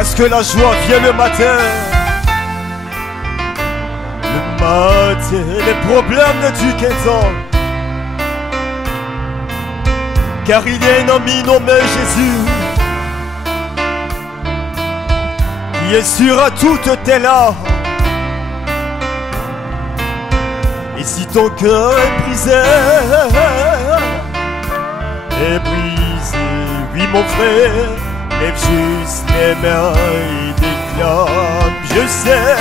Parce que la joie vient le matin. Le matin, les problèmes ne durent qu'un temps. Car il y a un ami nommé Jésus qui essuiera toutes tes larmes. Et si ton cœur est brisé, oui mon frère, lève juste les mains et déclame. Je sais,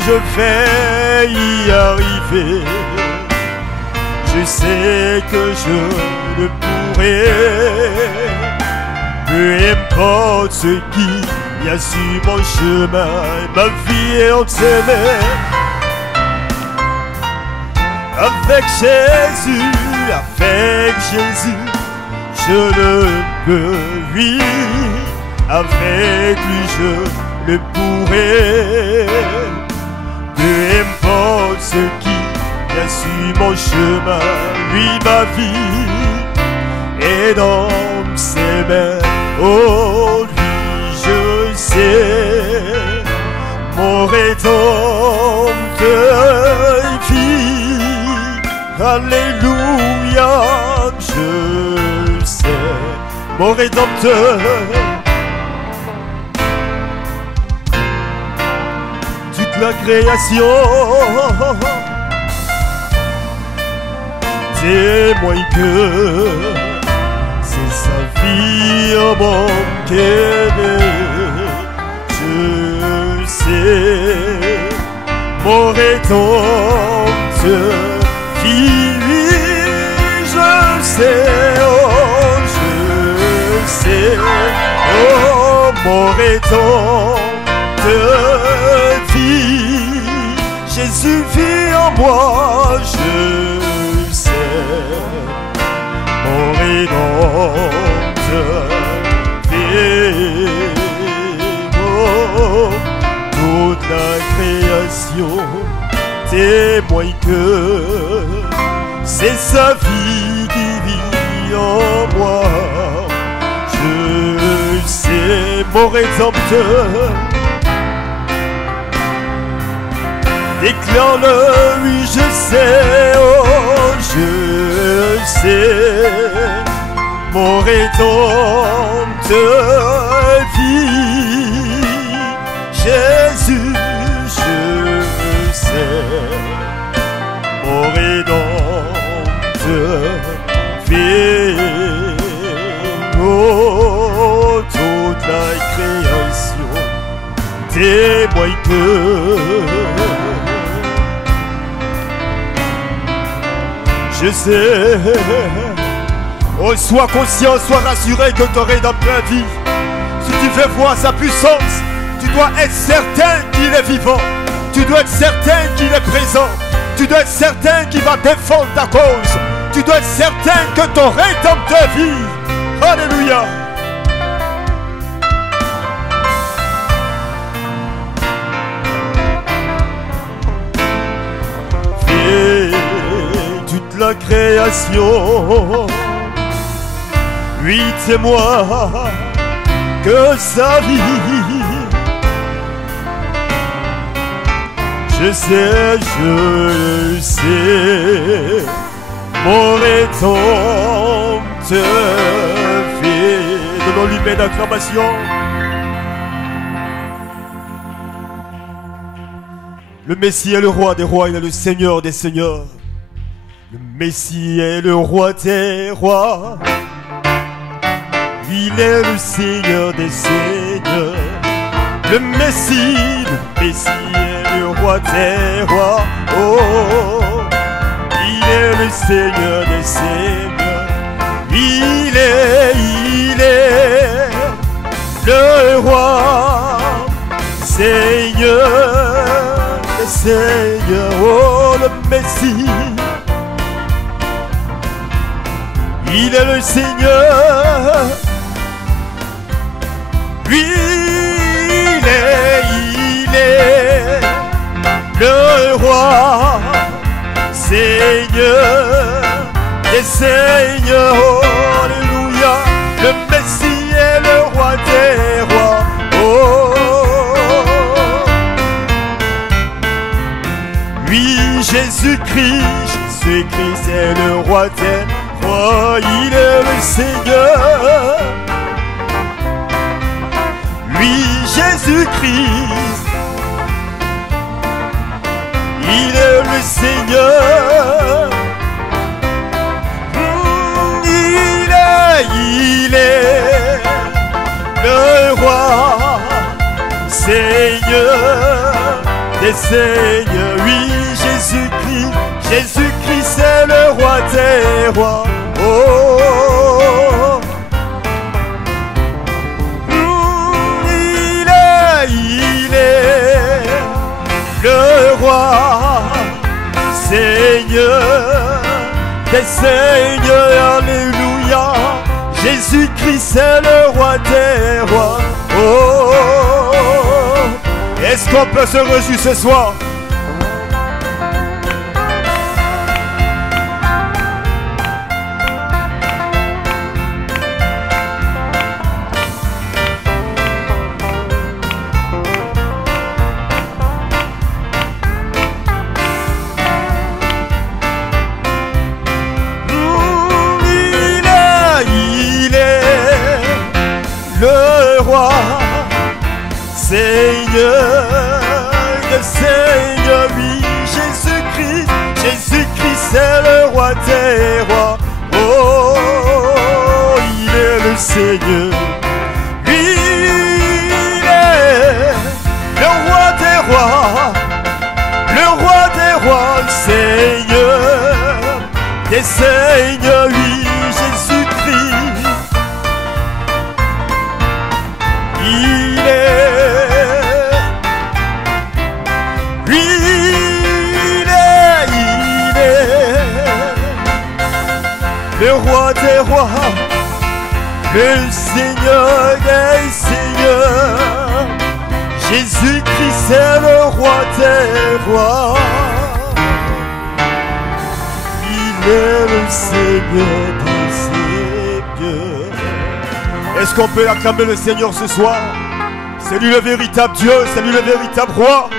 je vais y arriver. Je sais que je le pourrai. Peu importe ce qui y a sur mon chemin, ma vie est entière. Avec Jésus, je le peux, oui. Avec lui, je le pourrai. Peu importe ce qui y a sur mon chemin, lui, ma vie est dans ses mains. Oh, lui, je sais, mon rédempteur vit. Alléluia, je sais, mon rédempteur. Toute la création témoigne que c'est sa vie en manqué. Je sais, mon rédempteur. Je sais, oh, je sais, oh, mon rédempteur vit. Jésus vit en moi, je sais, mon rédempteur vit. Oh, toute la création témoigne que c'est sa vie qui vit en moi. Je sais, mon rédempteur. Déclare-le, oui, je sais, oh, je sais, mon rédempteur vit. Jésus, je sais, mon rédempteur vit. Oh, toute la création témoigne que je sais. Oh, sois conscient, sois rassuré que ton rédempteur vit. Si tu veux voir sa puissance, tu dois être certain qu'il est vivant. Tu dois être certain qu'il est présent. Tu dois être certain qu'il va défendre ta cause. Tu dois être certain que ton rédempteur vit. Alléluia. Et toute la création, lui témoigne que sa vie. Je sais, mon rédempteur vit. Donnons-lui une acclamation. Le Messie est le roi des rois, il est le Seigneur des seigneurs. Le Messie est le roi des rois. Il est le Seigneur des seigneurs. Le Messie est le roi des rois. Oh, il est le Seigneur des seigneurs. Il est le roi, Seigneur des seigneurs. Oh, le Messie, il est le Seigneur. Lui, il est le roi, Seigneur des seigneurs. Oh, alléluia. Le Messie est le roi des Jésus-Christ, Jésus-Christ est le roi des rois, il est le Seigneur. Lui, Jésus-Christ, il est le Seigneur. Il est le roi, Seigneur des seigneurs. Oui, Jésus-Christ, Jésus-Christ est le roi des rois. Oh, il est le roi, Seigneur des seigneurs. Alléluia. Jésus-Christ est le roi des rois. Oh, est-ce qu'on peut se réjouir ce soir? Seigneur de Seigneur, oui, Jésus-Christ, Jésus-Christ est le roi des rois. Oh, il est le Seigneur, lui, il est le roi des rois, le roi des rois, Seigneur des seigneurs, oui, Jésus-Christ, il est le roi des rois, le Seigneur des seigneurs. Jésus-Christ est le roi des rois. Il est le Seigneur des seigneurs. Est-ce qu'on peut acclamer le Seigneur ce soir? C'est lui le véritable Dieu, c'est lui le véritable roi.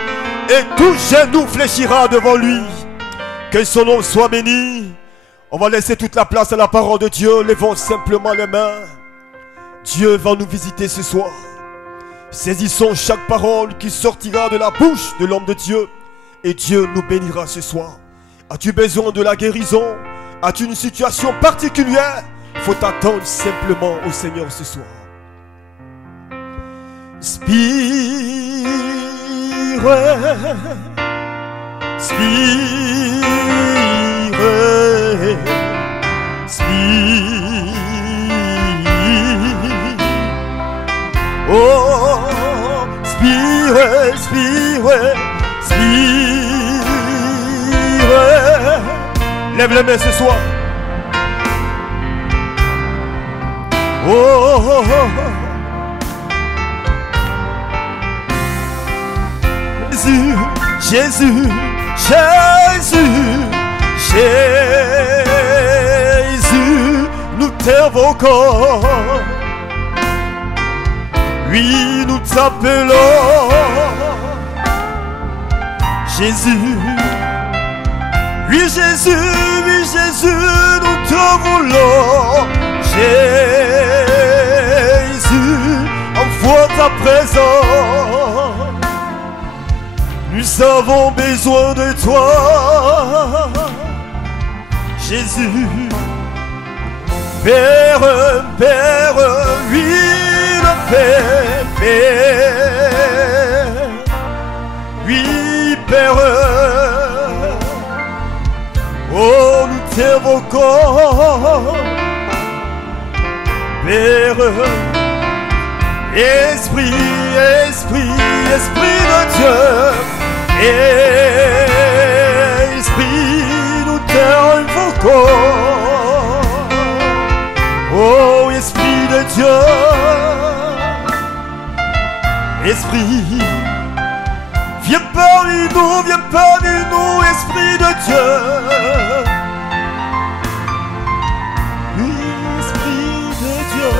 Et tout genou fléchira devant lui. Que son nom soit béni. On va laisser toute la place à la parole de Dieu. Levons simplement les mains. Dieu va nous visiter ce soir. Saisissons chaque parole qui sortira de la bouche de l'homme de Dieu. Et Dieu nous bénira ce soir. As-tu besoin de la guérison? As-tu une situation particulière? Il faut t'attendre simplement au Seigneur ce soir. Spire, spire, spire. Oh, spire, spire, spire. Lève les mains ce soir. Oh, oh, oh. Jésus, Jésus, Jésus, Jésus, nous t'invoquons. Oui, nous t'appelons. Jésus, oui Jésus, nous te voulons. Jésus, envoie ta présence. Nous avons besoin de toi, Jésus. Père, Père, oui, le Père, Père, oui, Père. Oh, nous t'invoquons, Père. Esprit, Esprit, Esprit de Dieu. Esprit, nous t'invoquons. Oh, Esprit de Dieu. Esprit, viens parmi nous, Esprit de Dieu. Esprit de Dieu.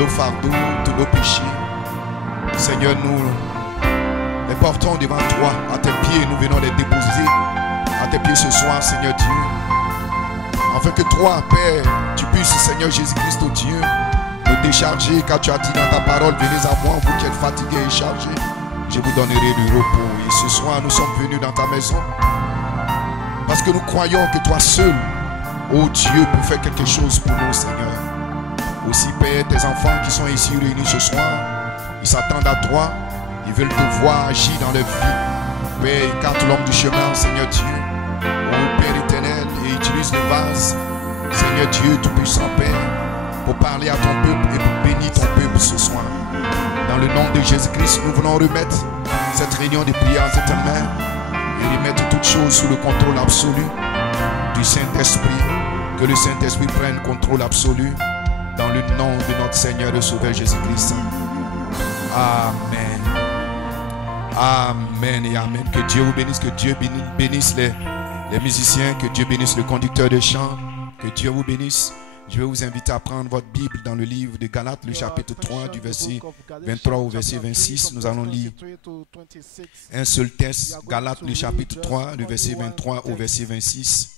nos fardeaux, tous nos péchés. Seigneur, nous les portons devant toi, à tes pieds, nous venons les déposer à tes pieds ce soir, Seigneur Dieu. Afin que toi, Père, tu puisses, Seigneur Jésus-Christ, oh Dieu, nous décharger, car tu as dit dans ta parole, venez à moi, vous qui êtes fatigués et chargés, je vous donnerai du repos. Et ce soir, nous sommes venus dans ta maison, parce que nous croyons que toi seul, oh Dieu, peux faire quelque chose pour nous, Seigneur. Aussi, Père, tes enfants qui sont ici réunis ce soir, ils s'attendent à toi, ils veulent te voir agir dans leur vie. Père, écarte l'homme du chemin, Seigneur Dieu. Oh Père éternel, et utilise le vase, Seigneur Dieu Tout-Puissant, Père, pour parler à ton peuple et pour bénir ton peuple ce soir. Dans le nom de Jésus-Christ, nous voulons remettre cette réunion de prière à tes mains et remettre toutes choses sous le contrôle absolu du Saint-Esprit. Que le Saint-Esprit prenne contrôle absolu dans le nom de notre Seigneur et Sauveur Jésus-Christ. Amen. Amen et amen. Que Dieu vous bénisse, que Dieu bénisse les musiciens, que Dieu bénisse le conducteur de chant, que Dieu vous bénisse. Je vais vous inviter à prendre votre Bible dans le livre de Galates, le chapitre 3, du verset 23 au verset 26. Nous allons lire un seul texte, Galates, le chapitre 3, du verset 23 au verset 26.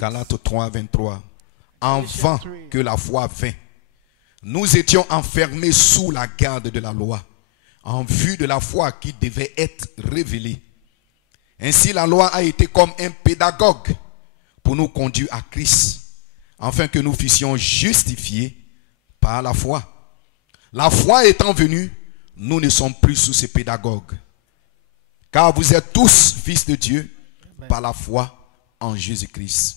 Galates 3, 23. Avant que la foi vînt, nous étions enfermés sous la garde de la loi, en vue de la foi qui devait être révélée. Ainsi, la loi a été comme un pédagogue pour nous conduire à Christ, afin que nous fussions justifiés par la foi. La foi étant venue, nous ne sommes plus sous ces pédagogues, car vous êtes tous fils de Dieu par la foi en Jésus-Christ.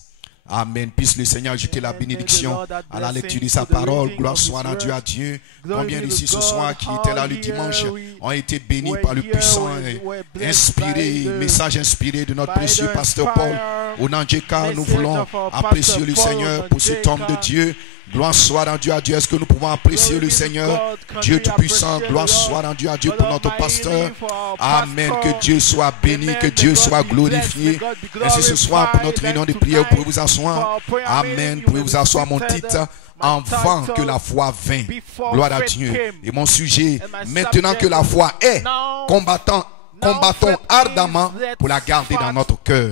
Amen. Puisse le Seigneur ajouter la bénédiction à la lecture de sa parole. Gloire soit rendue à Dieu. Combien d'ici ce soir qui étaient là le dimanche ont été bénis par le puissant et inspiré, message inspiré de notre précieux pasteur Paul Onanjeka. Nous voulons apprécier le Seigneur pour cet homme de Dieu. Gloire soit rendue à Dieu. Est-ce que nous pouvons apprécier le Seigneur, Dieu Tout-Puissant? Gloire soit rendue à Dieu pour notre pasteur. Amen. Que Dieu soit béni, que Dieu soit glorifié. Ainsi ce soir pour notre réunion de prière, vous pouvez vous asseoir. Amen. Vous pouvez vous asseoir. Mon titre: avant que la foi vînt. Gloire à Dieu. Et mon sujet: maintenant que la foi est, combattons ardemment pour la garder dans notre cœur.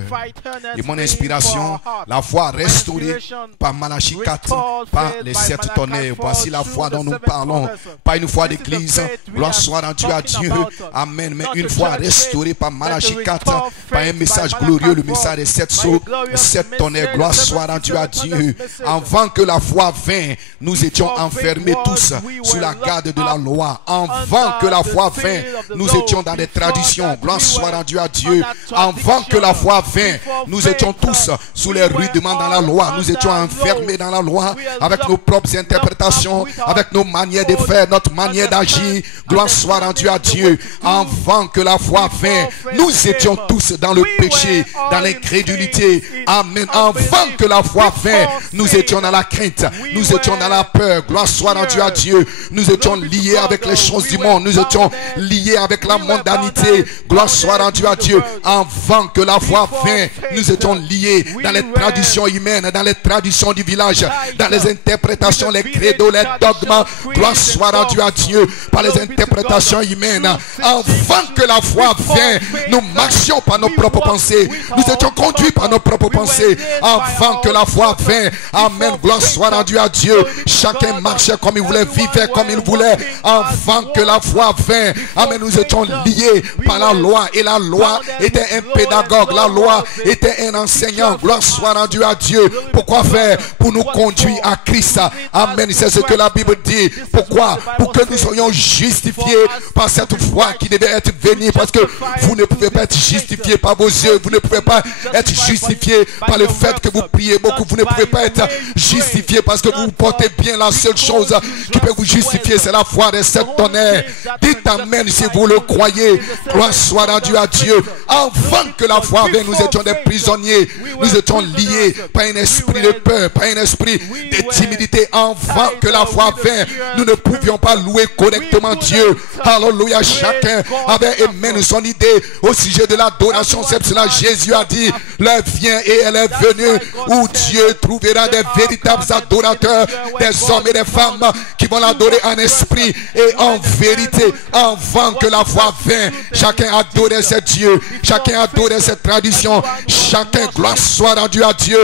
Et mon inspiration: la foi restaurée par Malachie 4, par les 7 tonnerres. Voici la foi dont nous parlons. Pas une foi d'église, gloire soit rendue à Dieu. Amen. Mais une foi restaurée par Malachie 4, par un message glorieux, le message des 7 sceaux, 7 tonnerres. Gloire soit rendue à Dieu. Avant que la foi vînt, nous étions enfermés tous sous la garde de la loi. Avant que la foi vînt, nous étions dans des traditions. Gloire soit rendue à Dieu. Avant que la foi vînt, nous étions tous sous les rudiments dans la loi. Nous étions enfermés dans la loi avec nos propres interprétations, avec nos manières de faire, notre manière d'agir. Gloire soit rendue à Dieu. Avant que la foi vînt, nous étions tous dans le péché, dans l'incrédulité. Amen. Avant que la foi vînt, nous étions dans la crainte, nous étions dans la peur. Gloire soit rendue à Dieu. Nous étions liés avec les choses du monde. Nous étions liés avec la mondanité. Gloire soit rendue à Dieu. Avant que la foi vînt, nous étions liés dans les traditions humaines, dans les traditions du village, dans les interprétations, les credos, les dogmes. Gloire soit rendue à Dieu par les interprétations humaines. Avant que la foi vînt, nous marchions par nos propres pensées. Nous étions conduits par nos propres pensées. Avant que la foi vînt, amen. Gloire soit rendue à Dieu. Chacun marchait comme il voulait, vivait comme il voulait. Avant que la foi vînt, amen. Nous étions liés par la loi, et la loi était un pédagogue, la loi était un enseignant. Gloire soit rendue à Dieu. Pourquoi faire? Pour nous conduire à Christ. Amen. C'est ce que la Bible dit. Pourquoi? Pour que nous soyons justifiés par cette foi qui devait être bénie. Parce que vous ne pouvez pas être justifié par vos yeux, vous ne pouvez pas être justifié par le fait que vous priez beaucoup, vous ne pouvez pas être justifié parce que vous vous portez bien. La seule chose qui peut vous justifier, c'est la foi des 7 tonnerres. Dites amen si vous le croyez. Gloire Gloire soit rendue à Dieu. Avant que la foi vienne, nous étions des prisonniers. Nous étions liés par un esprit de peur, par un esprit de timidité. Avant que la foi vienne, nous ne pouvions pas louer correctement Dieu. Alléluia. Chacun avait émis son idée au sujet de l'adoration. C'est cela Jésus a dit, l'heure vient et elle est venue où Dieu trouvera des véritables adorateurs, des hommes et des femmes qui vont l'adorer en esprit et en vérité. Avant que la foi vienne, chacun adorait ses dieux, chacun adorait ses traditions, chacun, gloire soit rendue à Dieu,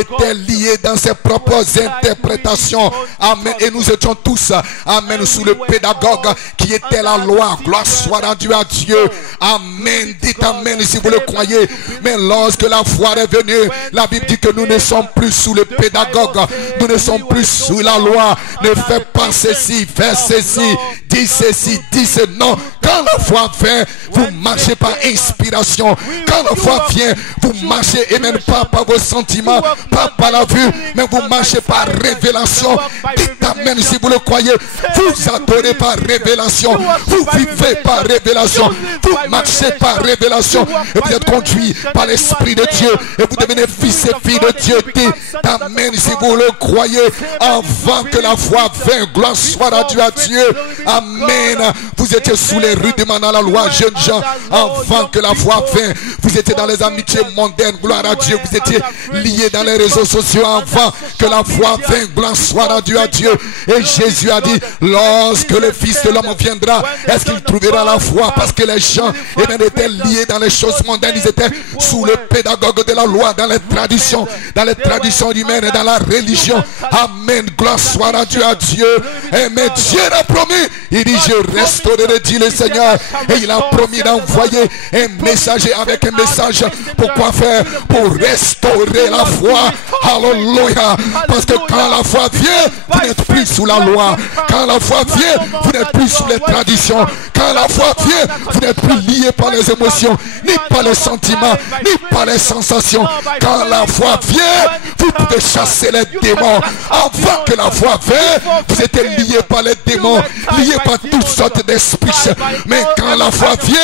était lié dans ses propres interprétations. Amen. Et nous étions tous, amen, sous le pédagogue qui était la loi. Gloire soit rendue à Dieu. Amen. Dites amen si vous le croyez. Mais lorsque la foi est venue, la Bible dit que nous ne sommes plus sous le pédagogue. Nous ne sommes plus sous la loi. Ne fais pas ceci, fais ceci, dis ceci, dis ce non. Quand la foi vient, vous marchez par inspiration. Quand la foi vient, vous marchez et même pas par vos sentiments, pas par la vue, mais vous marchez par révélation. Dites amen si vous le croyez. Vous adorez par révélation. Vous vivez par révélation. Vous marchez par révélation. Et vous êtes conduits par l'Esprit de Dieu. Et vous devenez fils et filles de Dieu. Dites amen si vous le croyez. Avant que la foi vienne, gloire soit à Dieu, à Dieu. Amen. Vous étiez sous les rudiments dans la loi, jeunes gens. Avant que la foi vienne, vous étiez dans les amitiés mondaines, gloire à Dieu. Vous étiez liés dans les réseaux sociaux. Avant que la foi vienne, gloire soit à Dieu, à Dieu. Et Jésus a dit, lorsque le Fils de l'homme viendra, est-ce qu'il trouvera la foi? Parce que les gens étaient liés dans les choses mondaines. Ils étaient sous le pédagogue de la loi, dans les traditions humaines et dans la religion. Amen. Gloire soit à Dieu, à Dieu. Et mais Dieu a promis, il dit, je restaurerai, dit le Seigneur. Et il a promis d'envoyer un messager avec un message. Pourquoi faire? Pour restaurer la foi. Alléluia. Parce que quand la foi vient, vous n'êtes plus sous la loi. Quand la foi vient, vous n'êtes plus sous les traditions. Quand la foi vient, vous n'êtes plus lié par les émotions, ni par les sentiments, ni par les sensations. Quand la foi vient, vous pouvez chasser les démons. Avant que la foi vienne, vous étiez liés par les démons, liés par toutes sortes d'esprits. Mais quand la foi vient,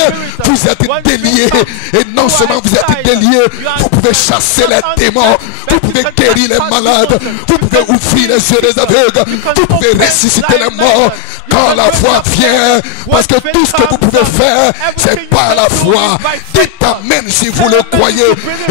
vous êtes déliés. Et non seulement vous êtes déliés, vous pouvez chasser les démons, vous pouvez guérir les malades, vous pouvez ouvrir les yeux des aveugles, vous pouvez ressusciter les morts. Quand la foi vient, parce que tout ce que vous pouvez faire, c'est par la foi. Dites amen si vous le croyez.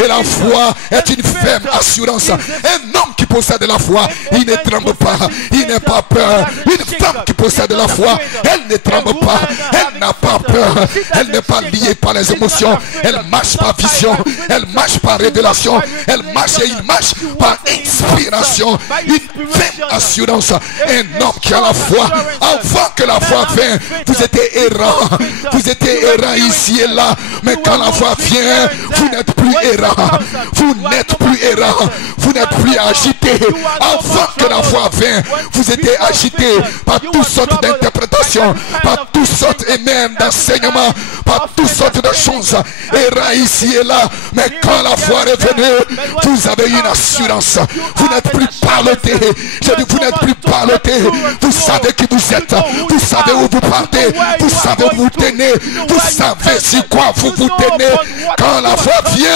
Et la foi est une ferme assurance. Un homme qui possède la foi, il ne tremble pas, il n'a pas peur. Une femme qui possède la foi, elle ne tremble pas, elle n'a pas peur. Elle n'est pas liée par les émotions. Elle marche par vision, elle marche par révélation, elle marche et il marche par inspiration. Une ferme assurance. Un homme qui a la foi, avant que la foi vienne, vous étiez errant. Vous étiez errant ici et là. Mais quand la foi vient, vous n'êtes plus errant. Vous n'êtes plus errant. Vous n'êtes plus agité. Avant que la foi vienne, vous étiez agité par toutes sortes d'interprétations, par toutes sortes et même d'enseignements, par toutes sortes de choses. Errant ici et là. Mais quand la foi est venue, vous avez une assurance. Vous n'êtes plus ballotté. Je dis, vous n'êtes plus ballotté. Vous savez qui vous êtes. Vous savez où vous partez. Vous savez où vous tenez. Vous savez sur quoi vous vous tenez. Quand la foi vient,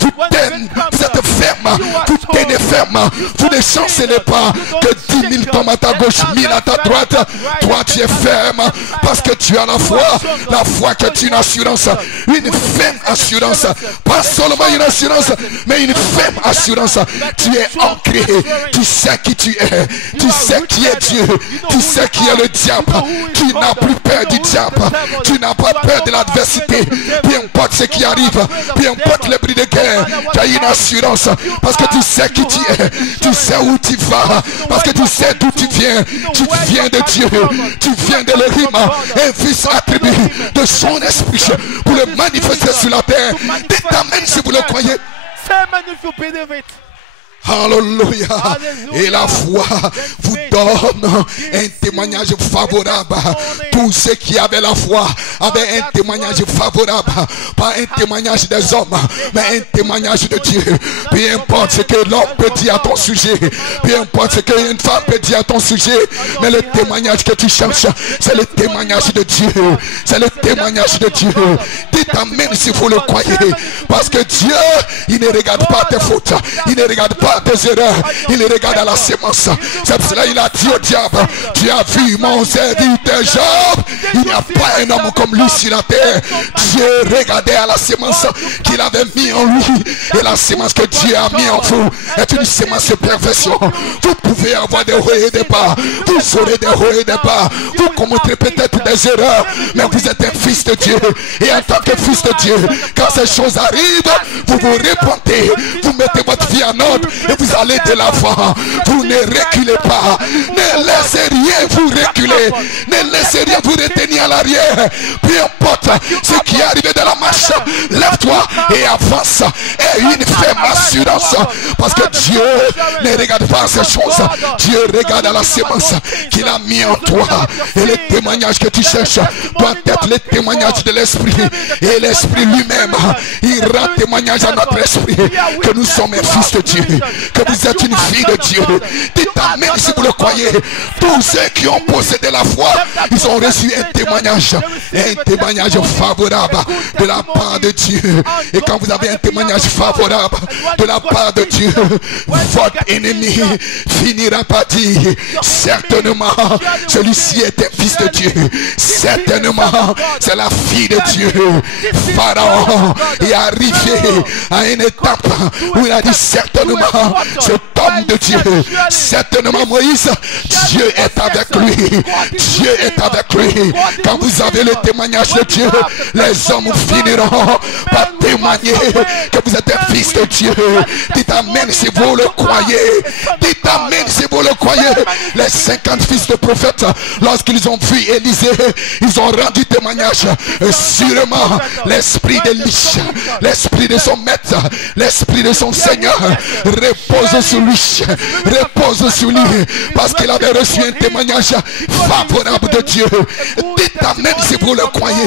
vous tenez, vous êtes ferme. Vous tenez ferme. Vous ne chancelez pas que 10 000 tombent à ta gauche, 1000 à ta droite. Toi, tu es ferme parce que tu as la foi. La foi qui est une assurance. Une ferme assurance. Pas seulement une assurance, mais une ferme assurance. Tu es ancré. Tu sais qui tu es. Tu sais qui est Dieu. Tu sais qui est le diable. Tu n'as plus peur du diable. Tu n'as pas peur de l'adversité. Peu importe ce qui arrive. Peu importe les bruits de guerre. Tu as une assurance. Parce que tu sais qui tu es. Tu sais où tu vas. Parce que tu sais d'où tu viens. Tu viens de Dieu. Tu viens de l'Élohim. Un fils attribué de son esprit pour le manifester sur la terre. Dites amen si vous le croyez. Alléluia. Et la foi vous donne un témoignage favorable. Tous ceux qui avaient la foi avec un témoignage favorable, pas un témoignage des hommes, mais un témoignage de Dieu. Peu importe ce que l'homme peut dire à ton sujet, peu importe ce qu'une femme peut dire à ton sujet, mais le témoignage que tu cherches, c'est le témoignage de Dieu. C'est le témoignage de Dieu. Dites amen si vous le croyez, parce que Dieu, il ne regarde pas tes fautes, il ne regarde pas tes erreurs, il regarde à la sémence. C'est pour cela il a dit au diable, tu as vu mon serviteur Job, il n'y a pas un homme comme lui sur la terre. Dieu regardait à la sémence qu'il avait mis en lui, et la sémence que Dieu a mis en vous est une sémence de perfection. Vous pouvez avoir des hauts et des bas, vous aurez des hauts et des bas, vous commettrez peut-être des erreurs, mais vous êtes un fils de Dieu, et en tant que fils de Dieu, quand ces choses arrivent, vous vous répondez, vous mettez votre vie en ordre et vous allez de l'avant. Vous ne reculez pas, ne laissez rien vous reculer, ne laissez rien vous retenir à l'arrière. Peu importe ce qui est arrivé de la marche, lève-toi et avance. Et une ferme assurance, parce que Dieu ne regarde pas ces choses, Dieu regarde à la sémence qu'il a mis en toi. Et le témoignage que tu cherches doit être le témoignage de l'esprit, et l'esprit lui-même, il rend témoignage à notre esprit que nous sommes un fils de Dieu, que vous êtes une fille de Dieu. Dites amen si vous le croyez. Tous ceux qui ont possédé la foi, ils ont reçu un témoignage favorable de la part de Dieu. Et quand vous avez un témoignage favorable de la part de Dieu, votre ennemi finira par dire, certainement celui-ci est un fils de Dieu, certainement c'est la fille de Dieu. Pharaon est arrivé à une étape où il a dit, certainement cet homme de Dieu, certainement Moïse, Dieu est avec lui, Dieu est avec lui. Quand vous avez le témoignage de Dieu, les hommes finiront par témoigner que vous êtes un fils de Dieu. Dites amen si vous le croyez, dites amen si vous le croyez. Les 50 fils de prophètes, lorsqu'ils ont vu Élisée, ils ont rendu témoignage. Sûrement l'esprit d'Élisha, l'esprit de son maître, l'esprit de son Seigneur repose sur lui, repose sur lui, parce qu'il avait reçu un témoignage favorable de Dieu. Dites amen si vous le croyez.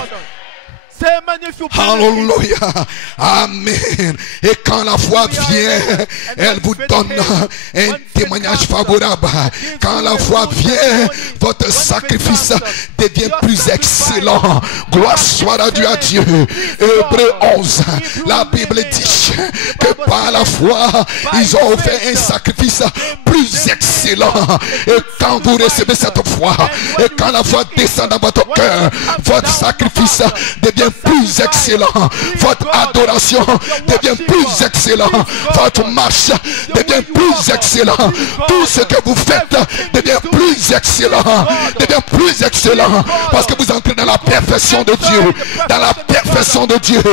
Alléluia. Amen. Et quand la foi vient, elle vous donne un témoignage favorable. Quand la foi vient, votre sacrifice devient plus excellent. Gloire soit à Dieu, à Dieu. Hébreux 11, la Bible dit que par la foi, ils ont fait un sacrifice plus excellent. Et quand vous recevez cette foi, et quand la foi descend dans votre cœur, votre sacrifice devient plus excellent, votre adoration devient plus excellent, votre marche devient plus excellent, tout ce que vous faites devient plus excellent, parce que vous entrez dans la perfection de Dieu, dans la perfection de Dieu.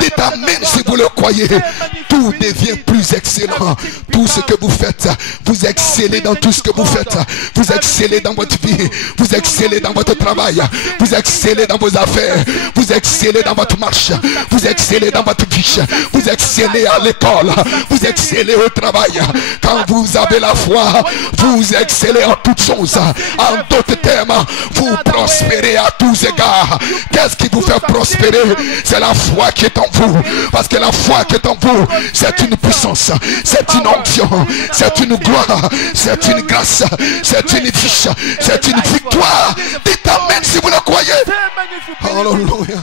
Dites amen si vous le croyez. Tout devient plus excellent. Tout ce que vous faites, vous excellez dans tout ce que vous faites. Vous excellez dans votre vie, vous excellez dans votre travail, vous excellez dans vos affaires, vous excellez dans votre marche, vous excellez dans votre vie, vous excellez à l'école, vous excellez au travail. Quand vous avez la foi, vous excellez en toutes choses. En d'autres termes, vous prospérez à tous égards. Qu'est-ce qui vous fait prospérer? C'est la foi qui est en vous, parce que la foi qui est en vous, c'est une puissance, c'est une onction, c'est une gloire, c'est une grâce, c'est une vie, c'est une victoire. Dites amen si vous le croyez. Alléluia.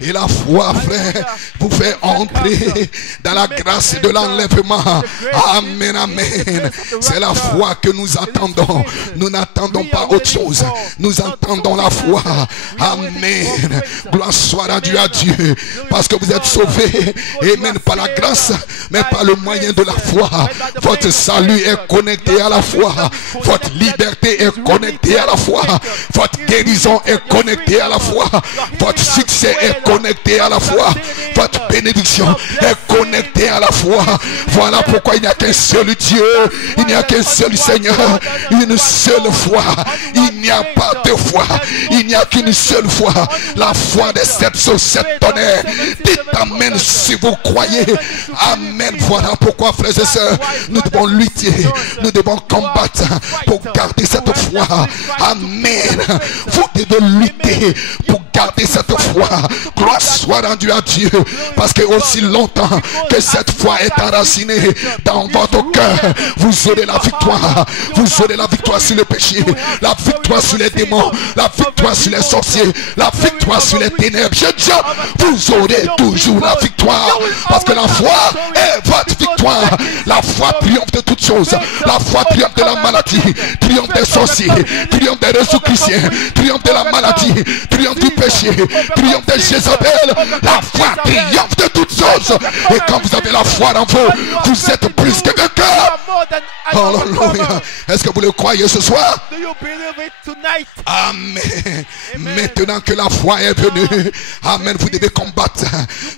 Et la foi, frère, vous fait entrer dans la grâce de l'enlèvement. Amen, amen. C'est la foi que nous attendons. Nous n'attendons pas autre chose. Nous attendons la foi. Amen. Gloire soit à Dieu, parce que vous êtes sauvés. Amen. Par la grâce, mais par le moyen de la foi. Votre salut est connecté à la foi. Votre liberté est connectée à la foi. Votre guérison est connectée à la foi. Votre succès est connecté à la foi. Votre bénédiction est connectée à la foi. Voilà pourquoi il n'y a qu'un seul Dieu, il n'y a qu'un seul Seigneur, une seule foi. Il n'y a pas deux fois, il n'y a qu'une seule foi. La foi des 707 tonnerres. Dites amen si vous croyez. Amen. Voilà pourquoi, frères et sœurs, nous devons lutter, nous devons combattre pour garder cette foi. Amen. Vous devez lutter pour garder cette foi. Gloire soit rendue à Dieu. Parce que aussi longtemps que cette foi est enracinée dans votre cœur, vous aurez la victoire. Vous aurez la victoire sur le péché, la victoire sur les démons, la victoire sur les sorciers, la victoire sur les ténèbres. Je dis, vous aurez toujours la victoire. Parce que la foi est votre victoire. La foi triomphe de toutes choses. La foi triomphe de la maladie, triomphe des sorciers, triomphe des ressuscités, triomphe de la maladie, triomphe du péché, triomphe de Jézabel. La foi triomphe de toutes choses. Et quand vous avez la foi en vous, vous êtes plus que quelqu'un. Alléluia. Est-ce que vous le croyez ce soir? Amen. Maintenant que la foi est venue, amen, vous devez combattre,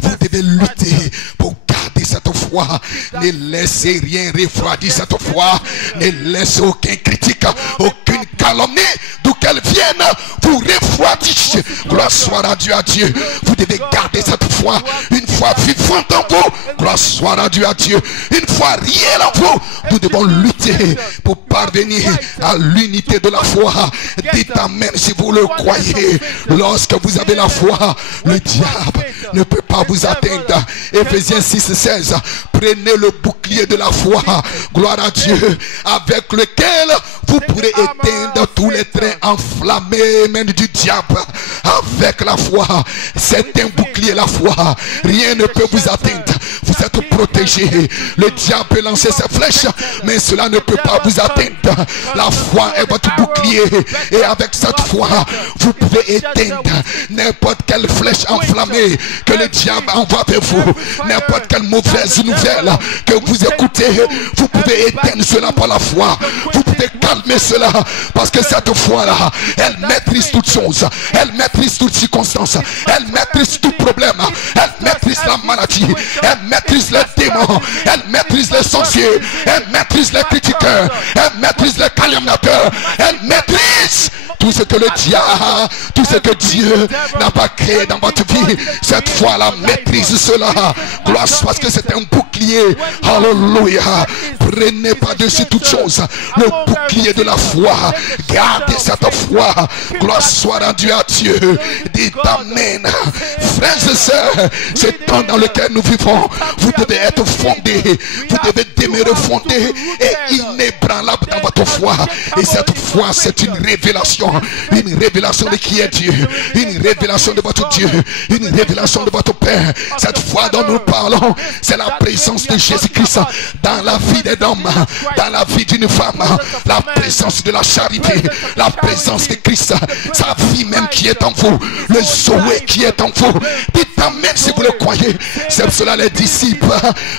vous devez lutter pour garder cette foi. Ne laissez rien refroidir cette foi. Ne laissez aucun critique, aucune calomnie, d'où qu'elle vienne, vous refroidir. Gloire soit rendue à Dieu. Vous devez garder cette foi, une foi vivante en vous. Gloire soit rendue à Dieu. Une foi réelle en vous. Nous devons lutter pour parvenir à l'unité de la foi. Dites amen si vous le croyez. Lorsque vous avez la foi, le diable ne peut pas vous atteindre. Éphésiens 6:16. Prenez le bouclier de la foi. Gloire à Dieu. Avec lequel vous pourrez éteindre tous les traits enflammés même du diable. Avec la foi. C'est un bouclier, la foi. Rien ne peut vous atteindre. Vous êtes protégés. Le diable peut lancer ses flèches, mais cela ne peut pas vous atteindre. La foi est votre bouclier. Et avec cette foi, vous pouvez éteindre n'importe quelle flèche enflammée que le diable envoie vers vous. N'importe quelle mauvaise nouvelle que vous écoutez, vous pouvez éteindre cela par la foi. Vous pouvez calmer cela parce que cette foi-là, elle maîtrise toutes choses. Elle maîtrise toutes circonstances. Elle maîtrise tout problème. Elle maîtrise la maladie. Elle maîtrise les démons. Elle maîtrise les sorciers. Elle maîtrise les critiqueurs. Elle maîtrise les calomniateurs. Elle maîtrise tout ce que le diable, tout ce que Dieu n'a pas créé dans votre vie. Cette foi-là maîtrise cela. Gloire, parce que c'est un bouclier. Alléluia. Prenez par-dessus toutes choses le bouclier de la foi. Gardez cette foi. Gloire soit rendue à Dieu. Dites amen. Frères et sœurs, ce temps dans lequel nous vivons, vous devez être fondés. Vous devez demeurer fondés et inébranlables dans votre foi. Et cette foi, c'est une révélation. Une révélation de qui est Dieu. Une révélation de votre Dieu. Une révélation de votre Père. Cette foi dont nous parlons, c'est la présence de Jésus-Christ dans la vie d'un homme, dans la vie d'une femme. La présence de la charité, la présence de Christ, sa vie même qui est en vous, le Zoé qui est en vous. Dites amen si vous le croyez. C'est pour cela les disciples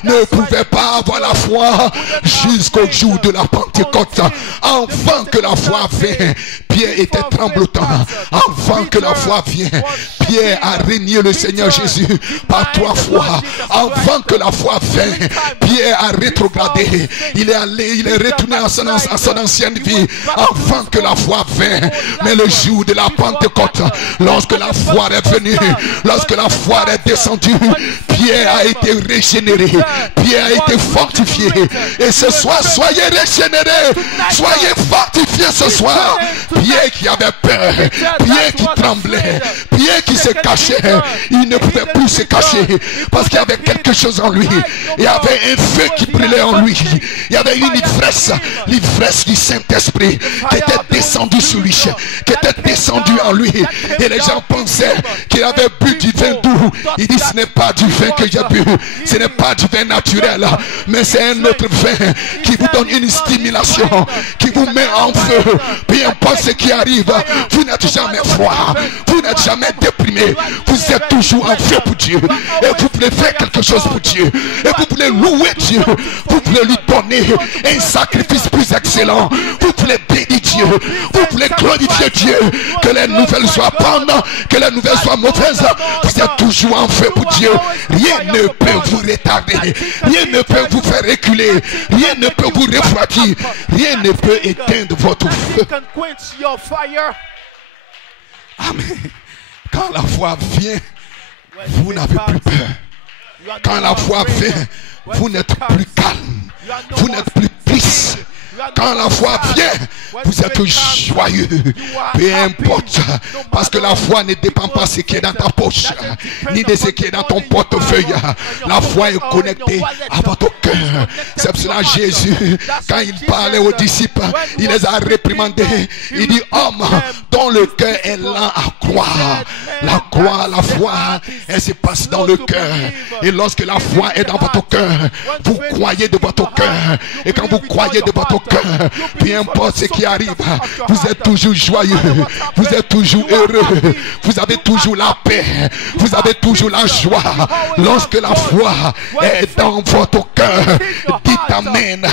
ne pouvaient pas avoir la foi jusqu'au jour de la Pentecôte. Avant que la foi vienne, Pierre était tremblotant. Avant que la foi vienne, Pierre a régné le Seigneur Jésus par 3 fois. Avant que la foi vienne, Pierre a rétrogradé. Il est allé, il est retourné à son ancienne vie. Avant que la foi vienne. Mais le jour de la Pentecôte, lorsque la foi est venue, lorsque la foi est descendue, Pierre a été régénéré. Pierre a été fortifié. Et ce soir, soyez régénérés. Soyez fortifiés ce soir. Pierre qui avait peur, Pierre qui tremblait, Pierre qui se cachait, il ne pouvait plus se cacher parce qu'il y avait quelque chose en lui. Il y avait un feu qui brûlait en lui. Il y avait une ivresse, l'ivresse du Saint-Esprit qui était descendue sur lui, qui était descendue en lui. Et les gens pensaient qu'il avait bu du vin doux. Il dit ce n'est pas du vin que j'ai bu, ce n'est pas du vin naturel, mais c'est un autre vin qui vous donne une stimulation, qui vous met en feu. Peu importe ce qui arrive, vous n'êtes jamais froid, vous n'êtes jamais déprimé, vous êtes toujours en feu pour Dieu. Et vous voulez faire quelque chose pour Dieu. Et vous voulez louer Dieu. Vous voulez lui donner un sacrifice plus excellent. Vous voulez bénir Dieu. Vous voulez glorifier Dieu. Que les nouvelles soient bonnes, que les nouvelles soient mauvaises. Vous êtes toujours en feu pour Dieu. Rien ne peut vous retarder. Rien ne peut vous faire reculer. Rien ne peut vous refroidir. Rien ne peut éteindre votre feu. Amen. Quand la foi vient, vous n'avez plus peur. Quand la foi vient, vous n'êtes plus calme. Vous n'êtes plus triste. Quand la foi vient, vous êtes joyeux. Peu importe. Parce que la foi ne dépend pas de ce qui est dans ta poche, ni de ce qui est dans ton portefeuille. La foi est connectée à votre cœur. C'est pour cela Jésus, quand il parlait aux disciples, il les a réprimandés. Il dit, homme dont le cœur est lent à croire. La croix, la foi, elle se passe dans le cœur. Et lorsque la foi est dans votre cœur, vous croyez de votre cœur. Et quand vous croyez de votre cœur, peu importe ce qui arrive, vous êtes toujours joyeux, vous êtes toujours heureux, vous avez toujours la paix, vous avez toujours la joie. Lorsque la foi est dans votre cœur, dites amen.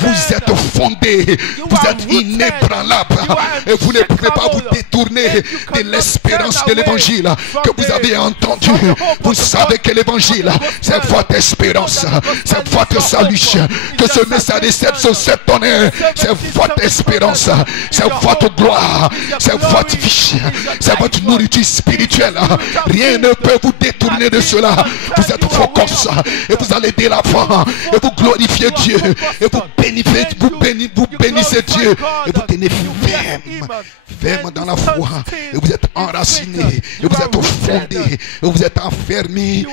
Vous êtes fondé, vous êtes inébranlable et vous ne pouvez pas vous détourner de l'espérance de l'évangile que vous avez entendu. Vous savez que l'évangile, c'est votre espérance, c'est votre salut. Que ce message de cette tonnerre, c'est votre espérance, c'est votre gloire, c'est votre vie, c'est votre nourriture spirituelle. Rien ne peut vous détourner de cela. Vous êtes focus et vous allez de l'avant et vous glorifiez Dieu et vous bénissez Dieu et vous tenez ferme dans la foi et vous êtes enraciné et vous êtes fondé et vous êtes affermi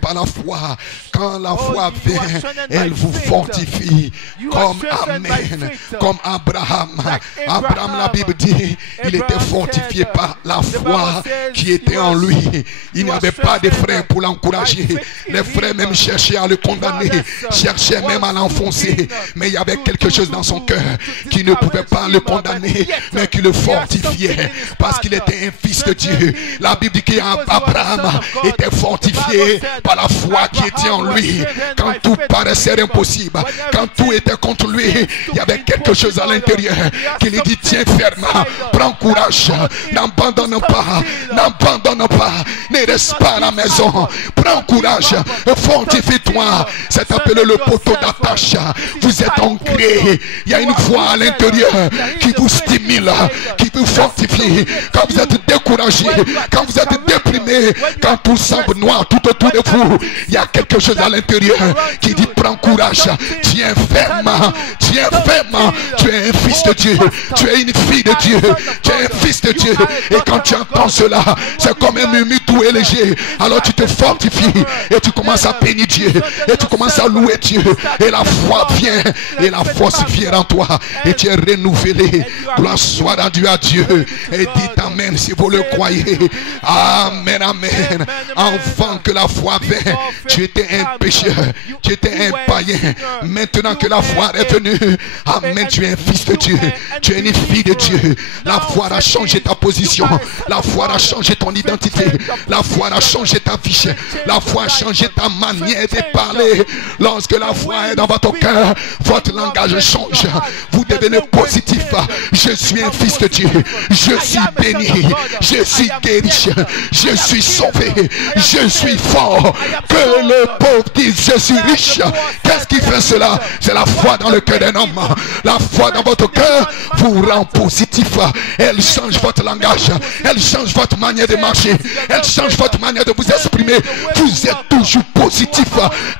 par la foi. Quand la foi vient, elle vous fortifie comme Amen, comme Abraham. Abraham, la Bible dit, il était fortifié par la foi qui était en lui. Il n'y avait pas de frères pour l'encourager. Les frères même cherchaient à le condamner, cherchaient même à l'enfoncer. Mais il y avait quelque chose dans son cœur qui ne pouvait pas le condamner, mais qui le fortifiait parce qu'il était un fils de Dieu. La Bible dit qu'Abraham était fortifié par la foi qui était en lui. Quand tout paraissait impossible, quand tout était contre lui, il y avait quelque chose à l'intérieur qui lui dit, tiens ferme, prends courage, n'abandonne pas, ne reste pas à la maison, prends courage, fortifie-toi. C'est appelé le poteau d'attache. Vous êtes ancré, il y a une foi à l'intérieur qui vous stimule, qui vous fortifie. Quand vous êtes découragé, quand vous êtes déprimé, quand tout semble noir tout autour de vous, il y a quelque chose à l'intérieur qui dit, prends courage, tiens ferme, tu es un fils de Dieu, tu es une fille de Dieu, tu es un fils de Dieu. Et quand tu entends cela, c'est comme un murmure doux et léger. Alors tu te fortifies et tu commences à bénir Dieu et tu commences à louer Dieu et la foi vient et la force vient en toi et tu es renouvelé. Gloire soit rendue à Dieu et dites amen si vous le croyez. Amen, amen. Avant que la foi vienne, tu étais un pécheur, tu étais un païen. Maintenant que la foi est venue, amen, tu es un fils de Dieu, tu es une fille de Dieu. La foi a changé ta position, la foi a changé ton identité, la foi a changé ta vie, la foi a changé ta manière de parler. Lorsque la foi est dans votre cœur, votre langage change. Vous devenez positif. Je suis un fils de Dieu, je suis béni, je suis guéri, je suis sauvé, je suis fort. Que le pauvre dise, je suis riche. Qu'est-ce qui fait cela? C'est la foi dans le cœur d'un homme. La foi dans votre cœur vous rend positif. Elle change votre langage, elle change votre manière de marcher, elle change votre manière de vous exprimer. Vous êtes toujours positif.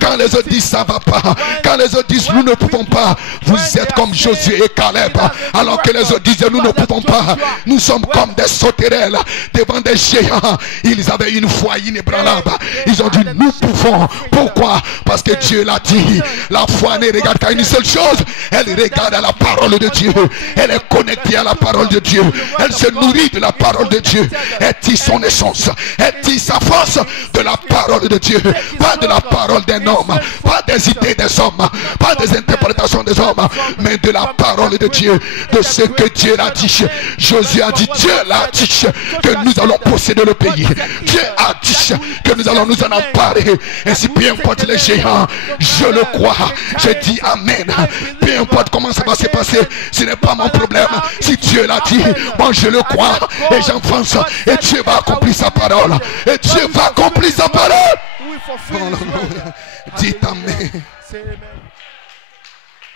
Quand les autres disent ça va pas, quand les autres disent nous ne pouvons pas, vous êtes comme Josué et Caleb. Alors que les autres disaient nous ne pouvons pas, nous sommes comme des sauterelles devant des géants. Ils avaient une foi inébranlable. Ils ont dit nous pouvons. Pourquoi? Parce que Dieu l'a dit. La foi ne regarde qu'à une seule chose, elle regarde à la parole de Dieu. Elle est connectée à la parole de Dieu, elle se nourrit de la parole de Dieu, elle tire son essence, elle tire sa force de la parole de Dieu, pas de la parole d'un homme, pas des idées des hommes, pas des interprétations des hommes, mais de la parole de Dieu, de ce que Dieu a dit. Josué a dit, Dieu l'a dit que nous allons posséder le pays, Dieu a dit que nous allons nous en emparer. Ainsi peu importe les géants, je le crois, je dis amen. Peu importe comment ça va se passer, ce n'est pas mon problème. Si Dieu l'a dit, moi je le crois et j'avance et Dieu va accomplir sa parole, et Dieu va accomplir sa parole. Dites amen.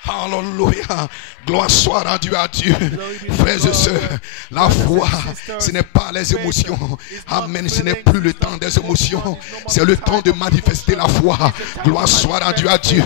Alléluia. Gloire soit rendue à Dieu. Frères et sœurs, la foi, ce n'est pas les émotions. Amen. Ce n'est plus le temps des émotions. C'est le temps de manifester la foi. Gloire soit rendue à Dieu.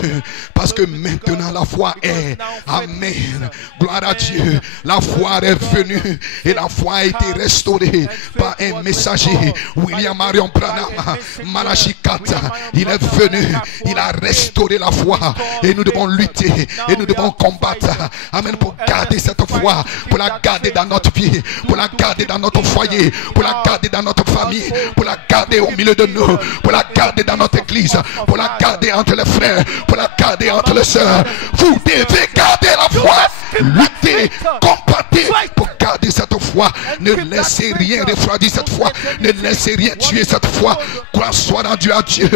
Parce que maintenant la foi est. Amen. Gloire à Dieu. La foi est venue et la foi a été restaurée par un messager. William Marion Branham, Malachi 4. Il est venu. Il a restauré la foi. Et nous devons lutter. Et nous devons combattre. Amen. Pour garder cette foi. Pour la garder dans notre vie. Pour la garder dans notre foyer. Pour la garder dans notre famille. Pour la garder au milieu de nous. Pour la garder dans notre église. Pour la garder entre les frères. Pour la garder entre les sœurs. Vous devez garder la foi. Lutter, combattre pour garder cette foi. Ne laissez rien refroidir cette foi. Ne laissez rien tuer cette foi. Gloire soit rendue à Dieu.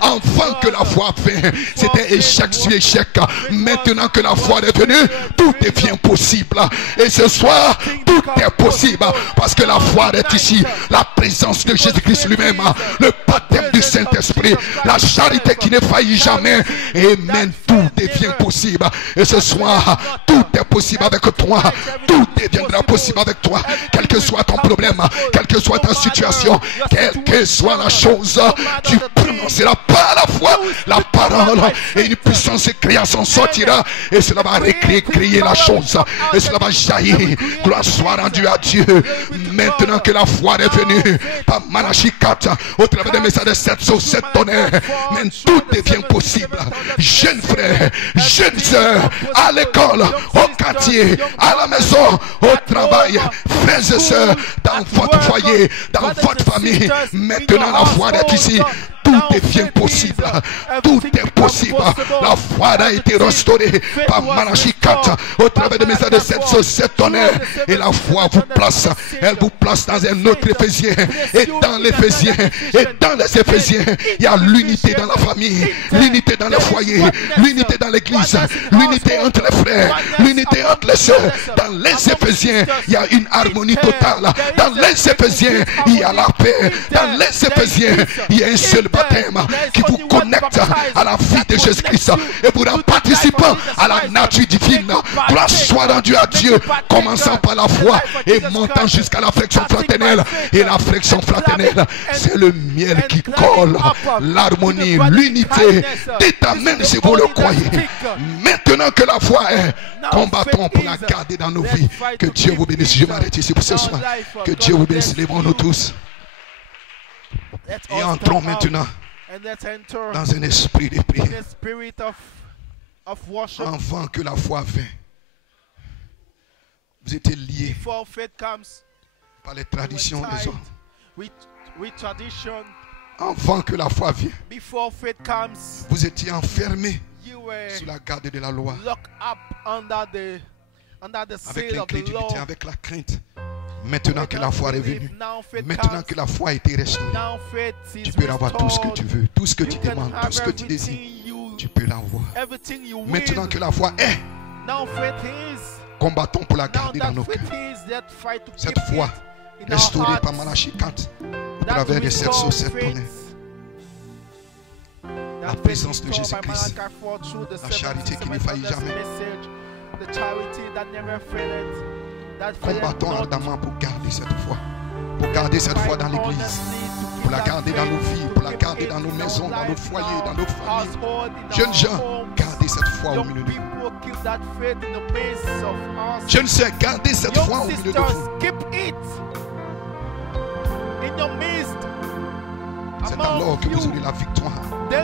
Avant que la foi vienne, c'était échec sur échec. Maintenant que la foi est venue, tout devient possible. Et ce soir, tout est possible. Parce que la foi est ici. La présence de Jésus-Christ lui-même. Le baptême du Saint-Esprit. La charité qui ne faillit jamais. Et même tout devient possible. Et ce soir, tout est possible avec toi. Tout deviendra possible avec toi. Quel que soit ton problème, quelle que soit ta situation, quelle que soit la chose, tu prononceras par la foi la parole et une puissance de création sortira et cela va créer la chose et cela va jaillir. Gloire soit rendue à Dieu. Maintenant que la foi est venue par Malachi 4 au travers des messages de 7 sur 7 tonnerres, mais tout devient possible. Jeunes frères, jeunes sœurs, à l'école, au quartier, à la maison, au travail, frères et sœurs, dans votre foyer, dans votre famille, maintenant la foi est ici. Tout devient possible. Tout est possible. La foi a été restaurée par Malachi 4 au travers de messages de 7 sur 7 tonnerres. Et la foi vous place. Elle vous place dans un autre Éphésien. Et dans l'Éphésien, et dans les Éphésiens, il y a l'unité dans la famille, l'unité dans le foyer, l'unité dans l'église, l'unité entre les frères, l'unité entre les sœurs. Dans les Éphésiens, il y a une harmonie totale. Dans les Éphésiens, il y a la paix. Dans les Éphésiens, il y a un seul baptême qui vous connecte à la vie de Jésus-Christ et vous en participant à la nature divine. Gloire soit rendue à Dieu, commençant par la foi et montant jusqu'à l'affection fraternelle. Et l'affection fraternelle, c'est le miel qui colle, l'harmonie, l'unité. Dites amen si vous le croyez. Maintenant que la foi est, combattons pour la garder dans nos vies. Que Dieu vous bénisse. Je m'arrête ici pour ce soir. Que Dieu vous bénisse. Levons-nous tous. Et entrons maintenant dans un esprit de prière. Avant que la foi vienne, vous étiez liés par les traditions des hommes. Avant que la foi vienne, vous étiez enfermés sous la garde de la loi, avec l'incrédulité, avec la crainte. Maintenant que la foi est venue, maintenant que la foi a été restaurée, tu peux avoir tout ce que tu veux, tout ce que tu demandes, tout ce que tu désires, tu peux l'avoir. Maintenant que la foi est, combattons pour la garder dans nos cœurs. Cette foi restaurée par Malachi 4 au travers des 7 sur 7 tonnerres. La présence de Jésus-Christ, la charité qui ne faillit jamais. Combattons ardemment pour garder cette foi. Pour garder cette foi dans l'église. Pour la garder dans nos vies. Pour la garder dans nos maisons, dans nos foyers, dans nos familles. Jeunes gens, gardez cette foi au milieu de vous. Jeunes sœurs, gardez cette foi au milieu de vous. C'est alors que vous aurez la victoire. C'est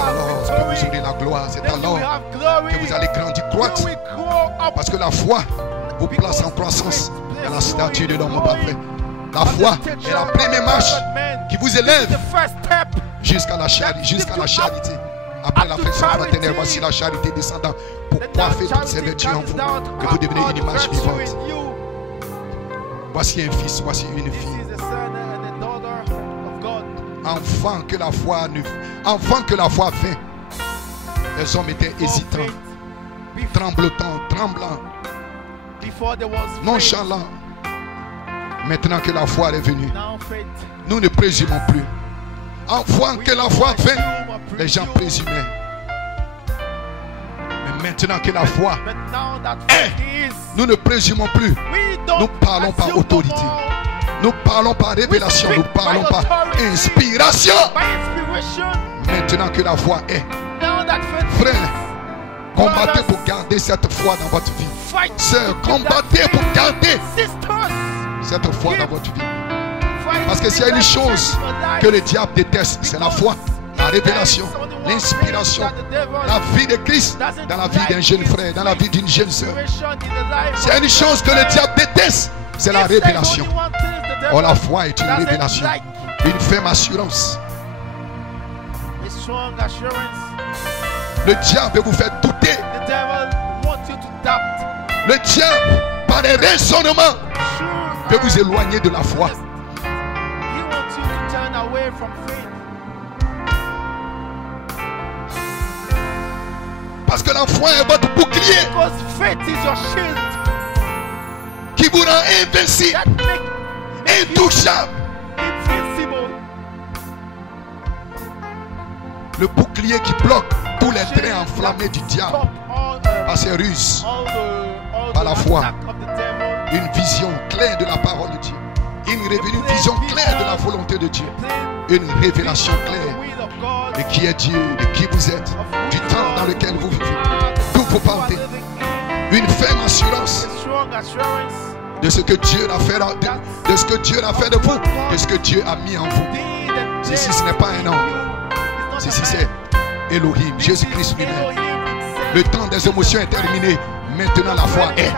alors que vous aurez la gloire. C'est alors que vous allez grandir, croître. Parce que la foi vous place en croissance dans la statue de l'homme parfait. La foi est la première marche qui vous élève jusqu'à la charité. Après l'affection fraternelle, voici la charité descendant pour coiffer toutes ces vertus en vous, que vous devenez une image vivante. Voici un fils, voici une fille. Avant que la foi vint, les hommes étaient hésitants, tremblants, nonchalants. Maintenant que la foi est venue, nous ne présumons plus. Avant que la foi vint, les gens présumaient. Mais Maintenant que la foi But now that est, faith is, nous ne présumons plus. we don't Nous parlons par assume no autorité. more. Nous parlons par révélation. Nous parlons par inspiration. By inspiration, Maintenant que la foi est. now that faith Frère, is, combattez pour garder cette foi dans votre vie. fight Sœur, to keep that combattez faith. pour garder Sisters, cette foi dans votre vie. fight Parce que to s'il y a keep une that chose faith in your life. que le diable déteste, c'est la foi, la révélation, l'inspiration, la vie de Christ dans la vie d'un jeune frère, dans la vie d'une jeune sœur. S'il y a une chose que le diable déteste, c'est la révélation. Oh, la foi est une révélation, une ferme assurance. Le diable veut vous faire douter. Le diable, par des raisonnements, veut vous éloigner de la foi. Parce que la foi est votre bouclier qui vous rend invincible, intouchable. Le bouclier qui bloque tous les traits enflammés du diable par ses ruses, par la foi. Une vision claire de la parole de Dieu. Une vision claire de la volonté de Dieu. Une révélation claire de qui est Dieu, de qui vous êtes, du temps dans lequel vous vivez, d'où vous partez. Une ferme assurance de ce que Dieu a fait, de ce que Dieu a fait de vous, de ce que Dieu a mis en vous. Ceci, ce n'est pas un homme. Ceci, c'est Elohim, Jésus-Christ lui-même. Le temps des émotions est terminé. Maintenant, la foi est.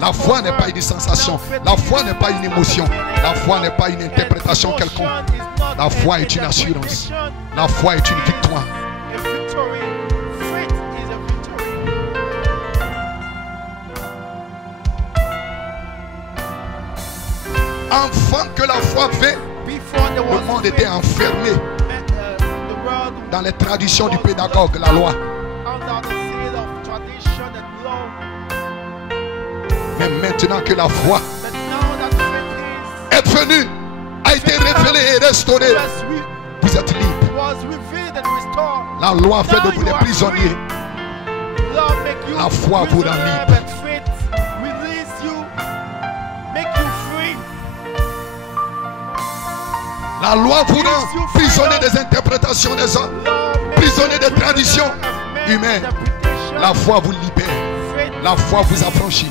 La foi n'est pas une sensation. La foi n'est pas une émotion. La foi n'est pas une interprétation quelconque. La foi est une assurance. La foi est une victoire. Avant que la foi vint, le monde était enfermé dans les traditions du pédagogue, la loi. Mais maintenant que la foi est venue, a été révélée et restaurée, vous êtes libre. La loi fait de vous des prisonniers. La foi vous rend libre. La loi vous rend prisonnier des interprétations des hommes, prisonnier des traditions humaines. La foi vous libère. La foi vous affranchit.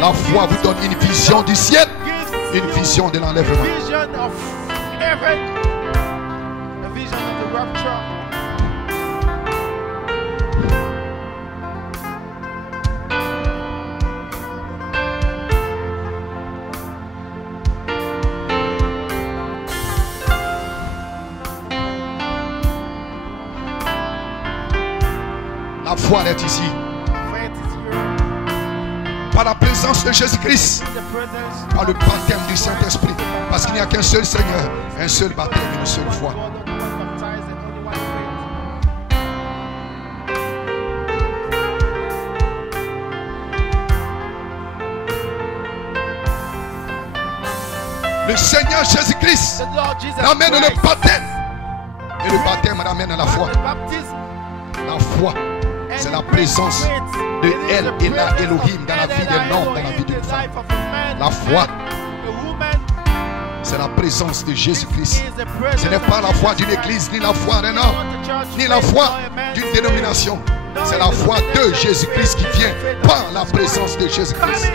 La foi vous donne une vision du ciel, une vision de l'enlèvement. La foi est ici. Par la présence de Jésus-Christ, par le baptême du Saint-Esprit. Parce qu'il n'y a qu'un seul Seigneur, un seul baptême, une seule foi. Le Seigneur Jésus-Christ ramène le baptême. Et le baptême ramène la foi. La foi, c'est la présence de El et la Elohim dans la vie d'un homme, dans la vie d'une femme. La foi, c'est la présence de Jésus-Christ. Ce n'est pas la foi d'une église, ni la foi d'un homme, ni la foi d'une dénomination. C'est la foi de Jésus-Christ qui vient par la présence de Jésus-Christ.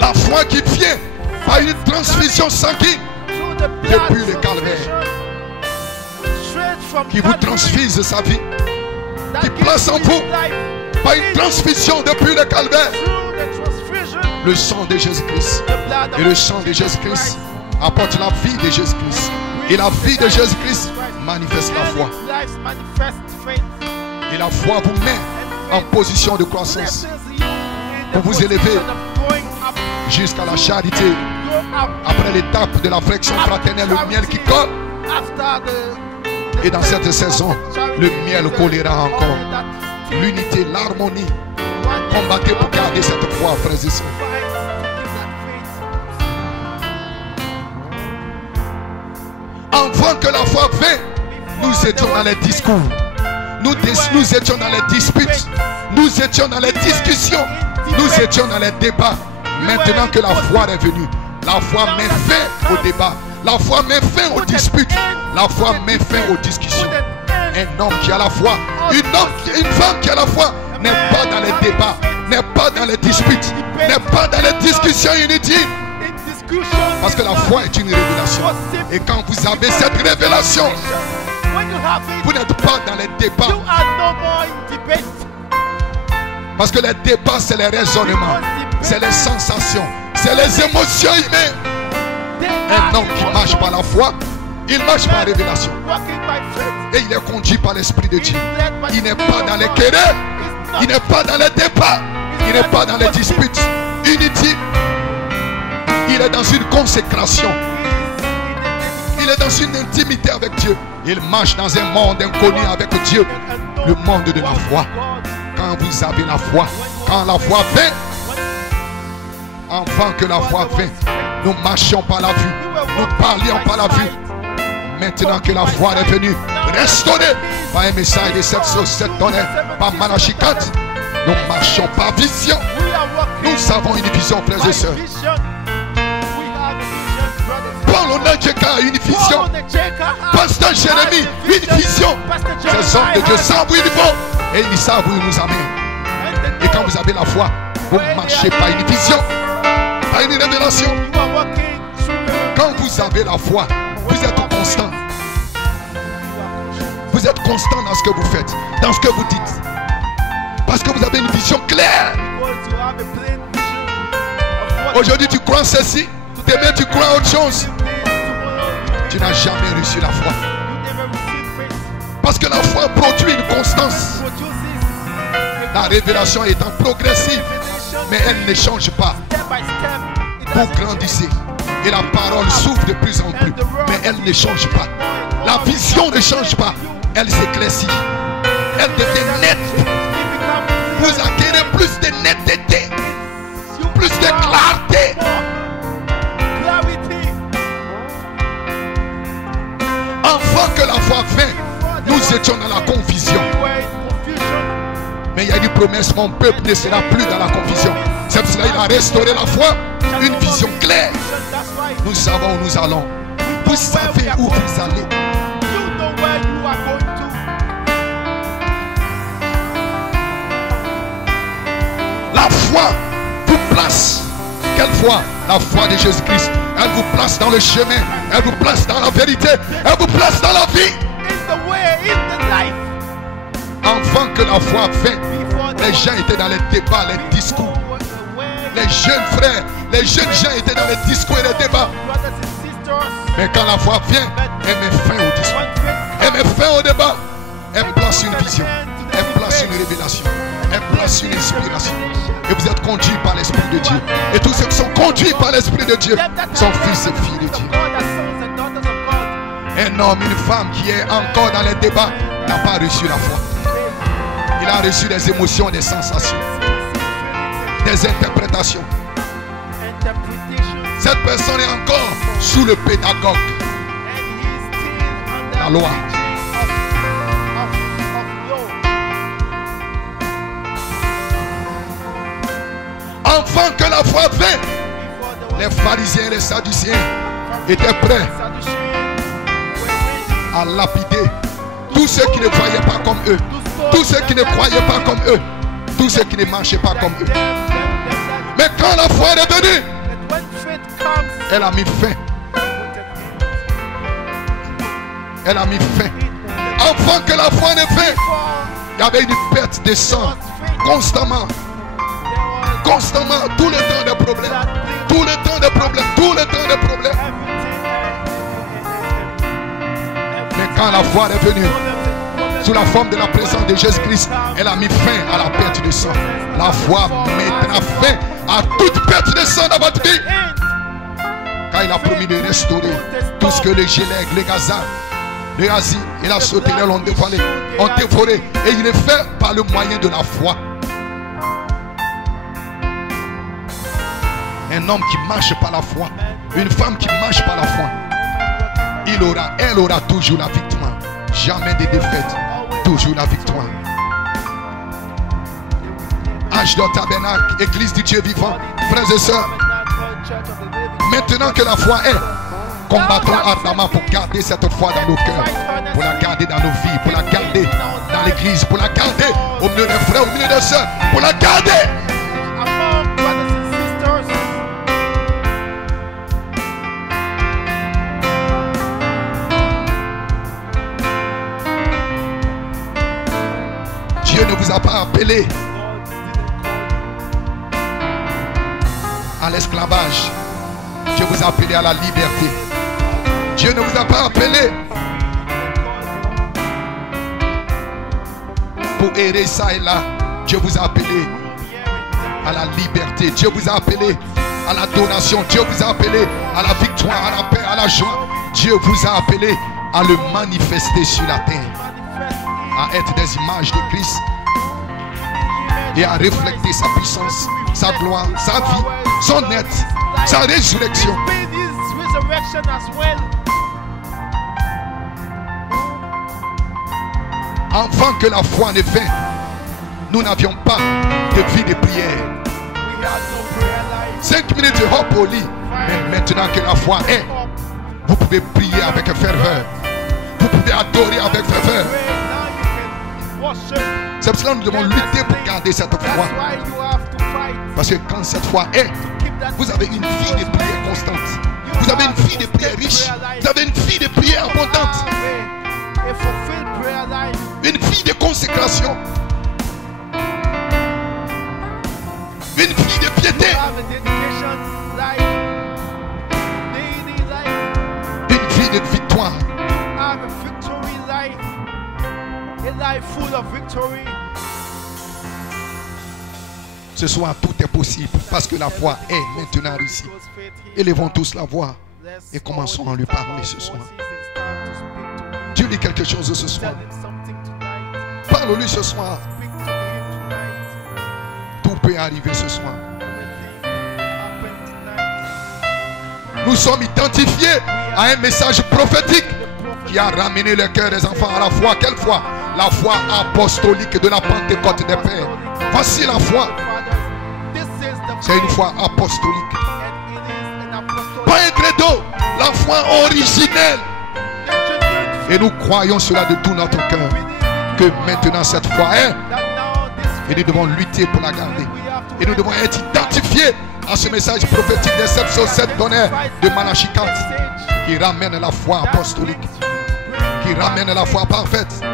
La foi qui vient par une transfusion sanguine depuis le calvaire, qui vous transfuse sa vie, qui place en vous par une transfusion depuis le calvaire le sang de Jésus-Christ. Et le sang de Jésus-Christ apporte la vie de Jésus-Christ. Et la vie de Jésus-Christ manifeste la foi. Et la foi vous met en position de croissance pour vous élever jusqu'à la charité. Après l'étape de la flexion fraternelle, le miel qui colle. Et dans cette saison, le miel collera encore. L'unité, l'harmonie. Combattez pour garder cette foi, frères et sœurs. Avant que la foi vint, nous étions dans les discours. Nous étions dans les disputes. Nous étions dans les discussions. Nous étions dans les débats. Maintenant que la foi est venue, la foi met fin au débat. La foi met fin aux disputes. La foi met fin aux discussions. Un homme qui a la foi, une femme qui a la foi n'est pas dans les débats, n'est pas dans les disputes, n'est pas dans les discussions inutiles. Parce que la foi est une révélation. Et quand vous avez cette révélation, vous n'êtes pas dans les débats. Parce que les débats, c'est les raisonnements, c'est les sensations, c'est les émotions humaines. Un homme qui marche par la foi, il marche par la révélation. Et il est conduit par l'Esprit de Dieu. Il n'est pas dans les querelles, il n'est pas dans les débats, il n'est pas dans les disputes inutiles. Il est dans une consécration. Il est dans une intimité avec Dieu. Il marche dans un monde inconnu avec Dieu. Le monde de la foi. Quand vous avez la foi, quand la foi vient, avant que la foi vienne, nous marchions par la vue, nous parlions par la vue. Maintenant que la foi est venue, restaurée par un message de cette société donnée par Malachie 4, nous marchons par vision. Nous avons une vision, frères et sœurs. Paul Onadjeka a une vision. Pasteur Jérémie, une vision. Ces hommes de Dieu savent où ils vont et ils savent où ils nous amènent. Et quand vous avez la foi, vous marchez par une vision, par une révélation. Quand vous avez la foi, vous êtes constant. Vous êtes constant dans ce que vous faites, dans ce que vous dites. Parce que vous avez une vision claire. Aujourd'hui tu crois ceci, demain tu crois autre chose. Tu n'as jamais reçu la foi. Parce que la foi produit une constance. La révélation étant progressive, mais elle ne change pas. Vous grandissez et la parole s'ouvre de plus en plus, mais elle ne change pas. La vision ne change pas, elle s'éclaircit. Elle devient nette. Vous acquérez plus de netteté, plus de clarté. Avant que la foi vienne, nous étions dans la confusion. Mais il y a une promesse, mon peuple ne sera plus dans la confusion. C'est pour cela qu'il a restauré la foi, une vision claire. Nous savons où nous allons. Vous savez où vous allez. La foi vous place. Quelle foi? La foi de Jésus-Christ. Elle vous place dans le chemin. Elle vous place dans la vérité. Elle vous place dans la vie. Avant que la foi vienne, les gens étaient dans les débats, les discours. Les jeunes frères, les jeunes gens étaient dans les discours et les débats. Mais quand la foi vient, elle met fin au discours. Elle met fin au débat. Elle place une vision. Elle place une révélation. Elle place une inspiration. Et vous êtes conduits par l'Esprit de Dieu. Et tous ceux qui sont conduits par l'Esprit de Dieu sont fils et filles de Dieu. Un homme, une femme qui est encore dans les débats n'a pas reçu la foi. Il a reçu des émotions, des sensations, des interprétations. Cette personne est encore sous le pédagogue, la loi. Avant que la foi vienne, les pharisiens et les sadducéens étaient prêts à lapider tous ceux qui ne croyaient pas comme eux, tous ceux qui ne croyaient pas comme eux, tous ceux qui ne marchaient pas comme eux. Mais quand la foi est venue, elle a mis fin. Elle a mis fin. Avant que la foi ne vienne, il y avait une perte de sang constamment. Constamment, tout le temps des problèmes. Tout le temps des problèmes. Tout le temps des problèmes. Mais quand la foi est venue, sous la forme de la présence de Jésus-Christ, elle a mis fin à la perte de sang. La foi mettra fin à toute perte de sang dans votre vie. Quand il a promis de restaurer tout ce que les Gélègues, les Gaza, les Asie et la Sauterelle ont dévoré. Et il est fait par le moyen de la foi. Un homme qui marche par la foi, une femme qui marche par la foi, Elle aura toujours la victoire. Jamais de défaite. Toujours la victoire. Ashdod Tabernacle, Église du Dieu vivant, frères et sœurs. Maintenant que la foi est, combattons ardemment pour garder cette foi dans nos cœurs, pour la garder dans nos vies, pour la garder dans l'église, pour la garder au milieu des frères, au milieu des sœurs, pour la garder. Dieu ne vous a pas appelé à l'esclavage. Dieu vous a appelé à la liberté. Dieu ne vous a pas appelé pour errer ça et là. Dieu vous a appelé à la liberté. Dieu vous a appelé à l'adoration. Dieu vous a appelé à la victoire, à la paix, à la joie. Dieu vous a appelé à le manifester sur la terre, à être des images de Christ et à refléter sa puissance, sa gloire, sa vie, son être, sa résurrection. Avant que la foi ne vienne, nous n'avions pas de vie de prière. 5 minutes de hop au lit. Mais maintenant que la foi est, vous pouvez prier avec ferveur. Vous pouvez adorer avec ferveur. C'est pour cela que nous devons lutter pour garder cette foi. Parce que quand cette foi est, vous avez une vie de prière constante. Vous avez une vie de prière riche. Vous avez une vie de prière abondante. Une vie de consécration. Une vie de piété. Une vie de victoire. Ce soir, tout est possible parce que la foi est maintenant ici. Élevons tous la voix et commençons à lui parler ce soir. Dieu dit quelque chose ce soir. Parle-lui ce soir. Tout peut arriver ce soir. Nous sommes identifiés à un message prophétique qui a ramené le cœur des enfants à la foi. Quelle foi? La foi apostolique de la Pentecôte des Pères. Voici la foi. C'est une foi apostolique. Pas un credo, la foi originelle. Et nous croyons cela de tout notre cœur. Que maintenant cette foi est. Et nous devons lutter pour la garder. Et nous devons être identifiés à ce message prophétique des 707 donneurs de Malachie 4. Qui ramène la foi apostolique. Qui ramène la foi parfaite.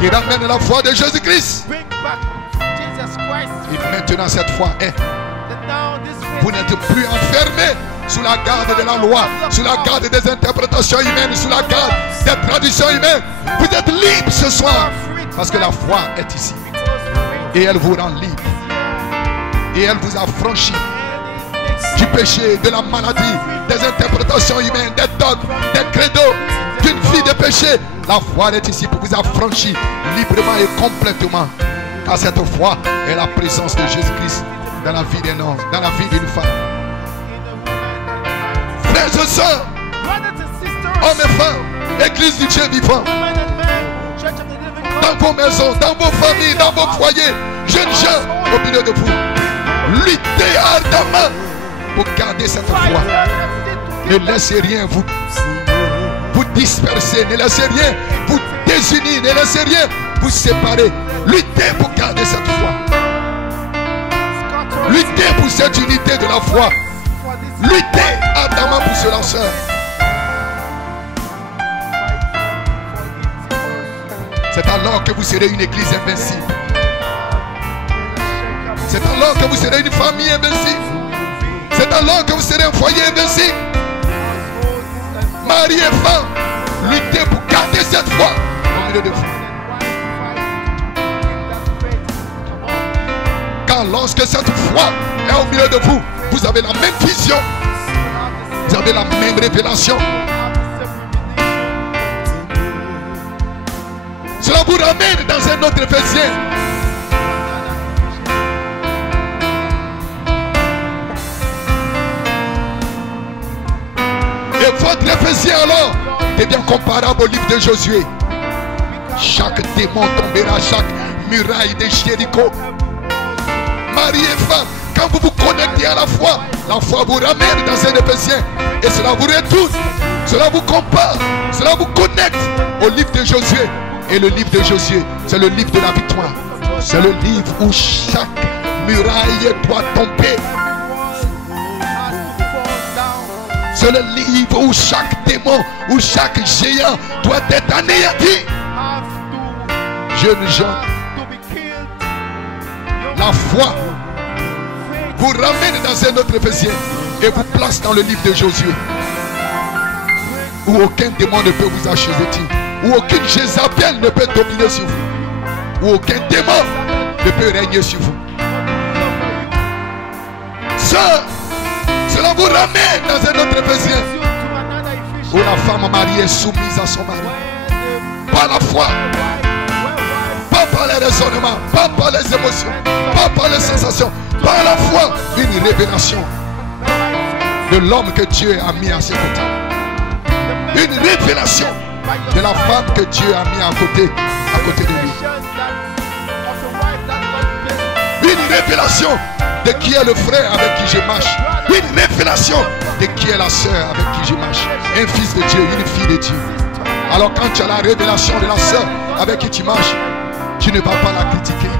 Qui ramène la foi de Jésus-Christ. Et maintenant cette foi est. Vous n'êtes plus enfermés sous la garde de la loi, sous la garde des interprétations humaines, sous la garde des traditions humaines. Vous êtes libres ce soir parce que la foi est ici. Et elle vous rend libre. Et elle vous a franchi du péché, de la maladie, des interprétations humaines, des dogmes, des credos, d'une vie de péché. La foi est ici pour vous affranchir librement et complètement. Car cette foi est la présence de Jésus-Christ dans la vie d'un homme, dans la vie d'une femme. Frères et sœurs, hommes et femmes, Église du Dieu vivant, dans vos maisons, dans vos familles, dans vos foyers, jeunes gens au milieu de vous, luttez ardemment pour garder cette foi. Ne laissez rien vous disperser, ne laissez rien vous désunir, ne laissez rien vous séparer. Luttez pour garder cette foi. Luttez pour cette unité de la foi. Luttez ardemment pour ce lanceur. C'est alors que vous serez une église invincible. C'est alors que vous serez une famille invincible. C'est alors que vous serez un foyer invincible. Mari et femme, luttez pour garder cette foi au milieu de vous. Car lorsque cette foi est au milieu de vous, vous avez la même vision. Vous avez la même révélation. Cela vous ramène dans un autre Éphésiens. Et votre Éphésiens alors devient comparable au livre de Josué. Chaque démon tombera, chaque muraille de Jéricho. Mari et femme, quand vous vous connectez à la foi vous ramène dans un Éphésien. Et cela vous retourne, cela vous compare, cela vous connecte au livre de Josué. Et le livre de Josué, c'est le livre de la victoire. C'est le livre où chaque muraille doit tomber. C'est le livre où chaque démon, où chaque géant doit être anéanti. Jeunes gens, la foi vous ramène dans un autre Éphésien et vous place dans le livre de Josué, où aucun démon ne peut vous acheter, où aucune Jézabel ne peut dominer sur vous, où aucun démon ne peut régner sur vous. Cela vous ramène dans un autre Éphésien, où la femme mariée est soumise à son mari par la foi, pas par les raisonnements, pas par les émotions, pas par les sensations, par la foi, une révélation de l'homme que Dieu a mis à ses côtés, une révélation de la femme que Dieu a mis à côté de lui, une révélation de qui est le frère avec qui je marche, une révélation de qui est la sœur avec qui je marche, un fils de Dieu, une fille de Dieu. Alors quand tu as la révélation de la sœur avec qui tu marches, tu ne vas pas la critiquer,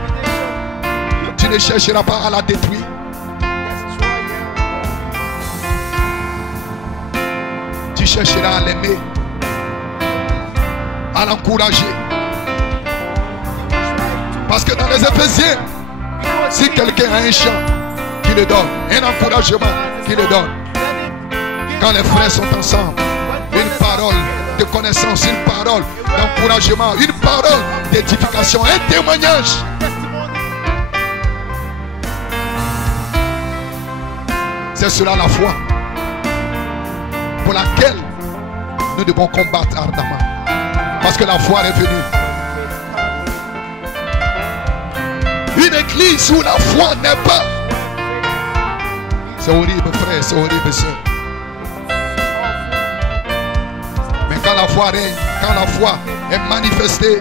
tu ne chercheras pas à la détruire. Tu chercheras à l'aimer, à l'encourager. Parce que dans les Éphésiens, si quelqu'un a un chant, qu'il le donne, un encouragement, qu'il le donne. Quand les frères sont ensemble, une parole de connaissance, une parole d'encouragement, une parole d'édification, un témoignage. C'est cela la foi pour laquelle nous devons combattre ardemment. Parce que la foi est venue. Une église où la foi n'est pas. C'est horrible frère, c'est horrible sœur. Mais quand la foi règne, quand la foi est manifestée,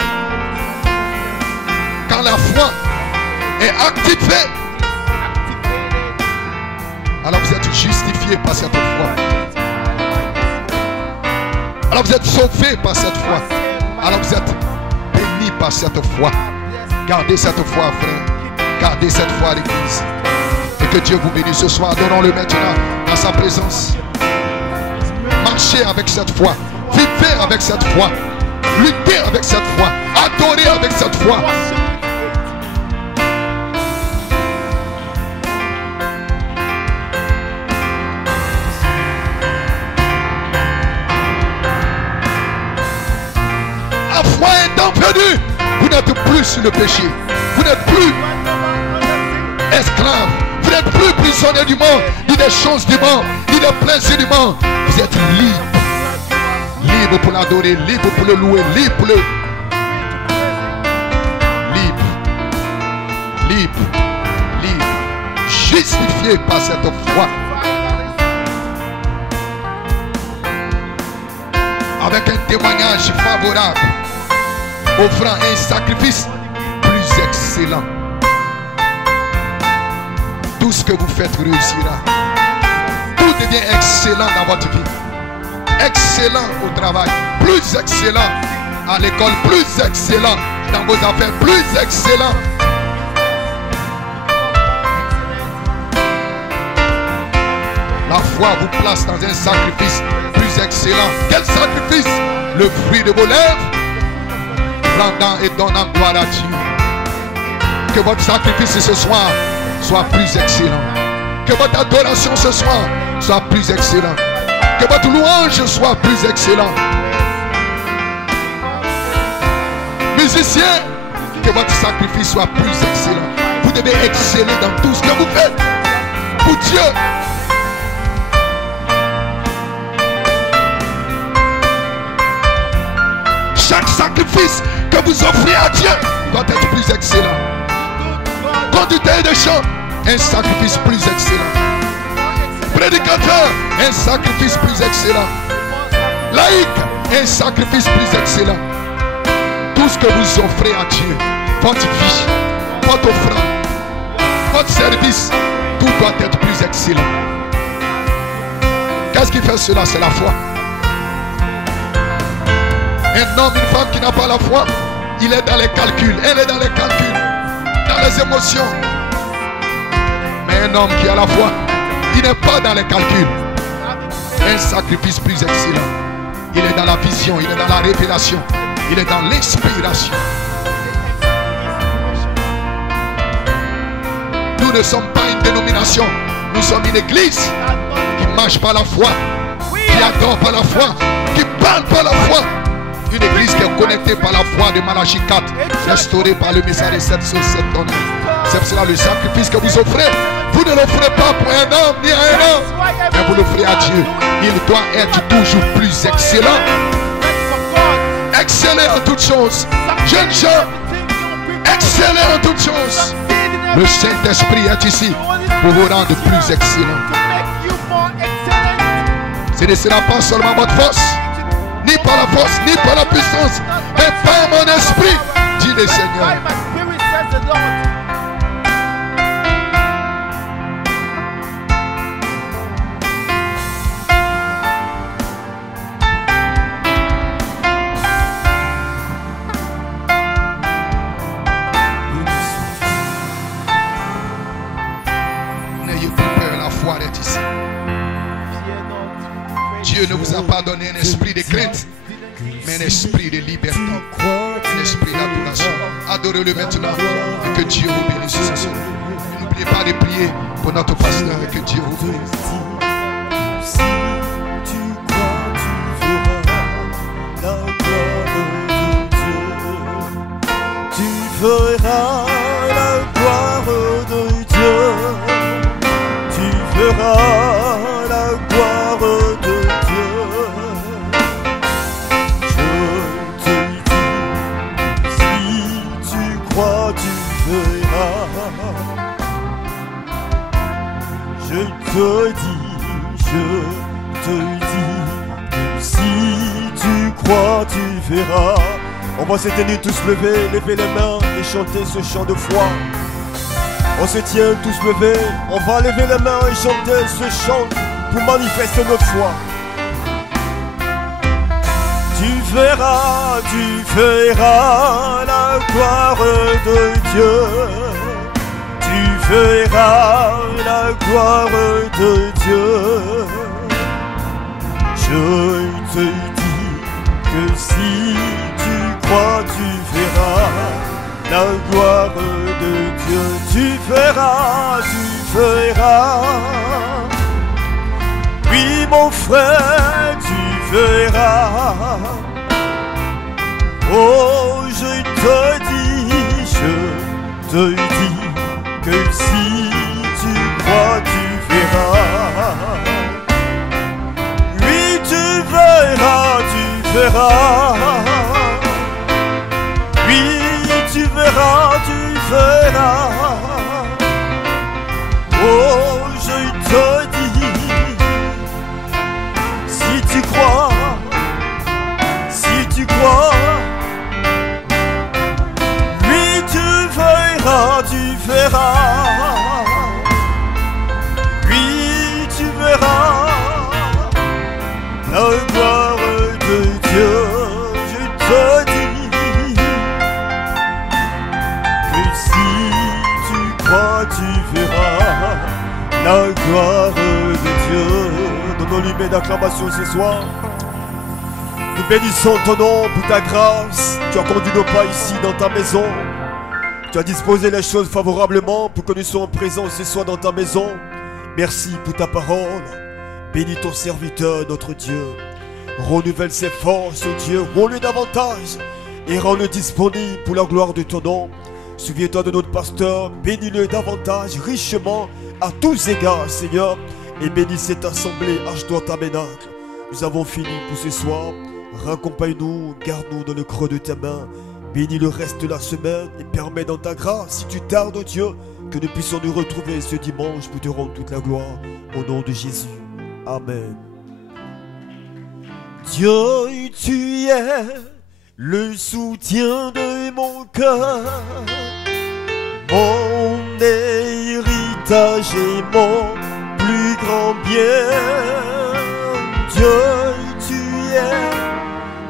quand la foi est activée, alors vous êtes justifié par cette foi. Alors vous êtes sauvé par cette foi. Alors vous êtes béni par cette foi. Gardez cette foi, frère. Gardez cette foi à l'église. Et que Dieu vous bénisse ce soir. Donnons-le maintenant dans sa présence. Marchez avec cette foi. Vivez avec cette foi. Luttez avec cette foi. Adorez avec cette foi. La foi étant venue, vous n'êtes plus sur le péché. Vous n'êtes plus esclave. Vous n'êtes plus prisonnier du monde, ni des choses du monde, ni des plaisirs du monde. Vous êtes libre. Libre pour l'adorer, libre pour le louer, libre pour le... Libre. Libre. Libre. Justifié par cette foi. Avec un témoignage favorable, offrant un sacrifice plus excellent. Tout ce que vous faites réussira. Tout devient excellent dans votre vie. Excellent au travail, plus excellent à l'école, plus excellent dans vos affaires, plus excellent. La foi vous place dans un sacrifice plus excellent. Quel sacrifice? Le fruit de vos lèvres, rendant et donnant gloire à Dieu. Que votre sacrifice ce soir soit plus excellent. Que votre adoration ce soir soit plus excellent. Que votre louange soit plus excellent. Musiciens, que votre sacrifice soit plus excellent. Vous devez exceller dans tout ce que vous faites pour Dieu. Chaque sacrifice que vous offrez à Dieu doit être plus excellent. Conducteur de chant, un sacrifice plus excellent. Prédicateur, un sacrifice plus excellent. Laïque, un sacrifice plus excellent. Tout ce que vous offrez à Dieu, votre vie, votre offrande, votre service, tout doit être plus excellent. Qu'est-ce qui fait cela? C'est la foi. Un homme, une femme qui n'a pas la foi, il est dans les calculs, elle est dans les calculs, dans les émotions. Mais un homme qui a la foi, il n'est pas dans les calculs. Un sacrifice plus excellent. Il est dans la vision, il est dans la révélation, il est dans l'inspiration. Nous ne sommes pas une dénomination, nous sommes une église qui marche par la foi, qui adore par la foi, qui parle par la foi. Une église qui est connectée par la foi de Malachie 4, restaurée par le message de 7 sur 7 tonnes. C'est cela le sacrifice que vous offrez. Vous ne l'offrez pas pour un homme ni à un homme, mais vous l'offrez à Dieu. Il doit être toujours plus excellent. Excellent en toutes choses. Jeunes gens, excellent en toutes choses. Le Saint-Esprit est ici pour vous rendre plus excellent. Ce ne sera pas seulement votre force, ni par la force, ni par la puissance, mais par mon esprit, dit le Seigneur. N'ayez plus peur, la foi est ici. Dieu ne vous a pas donné un esprit de crainte, mais un esprit de liberté, un esprit d'adoration. Adorez-le maintenant et que Dieu vous bénisse ce soir. N'oubliez pas de prier pour notre pasteur et que Dieu vous bénisse. Si tu crois, tu verras la gloire de Dieu. Tu verras la gloire de Dieu. Tu verras la gloire de Dieu. Je te dis que si tu crois, tu verras. On va se tenir tous levés, lever les mains et chanter ce chant de foi. On se tient tous levés, on va lever les mains et chanter ce chant pour manifester notre foi. Tu verras la gloire de Dieu. Tu verras la gloire de Dieu. Je te dis que si tu crois, tu verras la gloire de Dieu. Tu verras. Oui, mon frère, tu verras. Oh, je te dis que si tu crois, tu verras. Oui, tu verras. Oui, tu verras. Oh, je te dis, si tu crois, oui, tu verras. Oui, tu verras la gloire de Dieu. Je te dis que si tu crois, tu verras la gloire de Dieu. Donnons-lui une acclamation ce soir. Nous bénissons ton nom pour ta grâce. Tu as conduit nos pas ici dans ta maison. Tu as disposé les choses favorablement pour que nous soyons présents ce soir dans ta maison. Merci pour ta parole. Bénis ton serviteur, notre Dieu. Renouvelle ses forces, Dieu. Rends-le davantage et rends-le disponible pour la gloire de ton nom. Souviens-toi de notre pasteur. Bénis-le davantage, richement, à tous égards, Seigneur. Et bénis cette assemblée, H2O Tabernacle. Nous avons fini pour ce soir. Raccompagne-nous, garde-nous dans le creux de tes mains. Bénis le reste de la semaine et permets dans ta grâce, si tu tardes, Dieu, que nous puissions nous retrouver ce dimanche pour te rendre toute la gloire. Au nom de Jésus. Amen. Dieu, tu es le soutien de mon cœur, mon héritage et mon plus grand bien. Dieu, tu es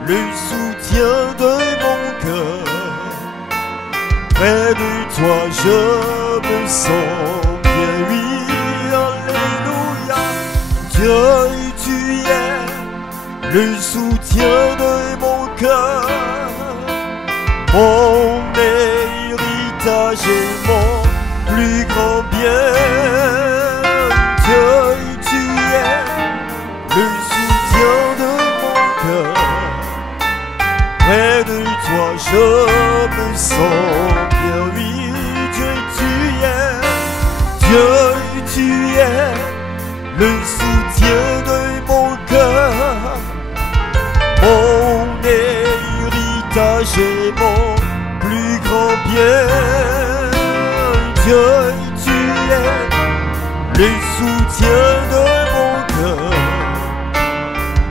le soutien de mon cœur. Près de toi, je me sens bien, oui, alléluia. Dieu, tu es le soutien de mon cœur, mon héritage et mon plus grand bien. Dieu, tu es le soutien de mon cœur. Près de toi, je me sens bien, oui. Dieu, tu es le soutien de mon cœur, mon héritage et mon plus grand bien. Dieu, tu es le soutien de mon cœur.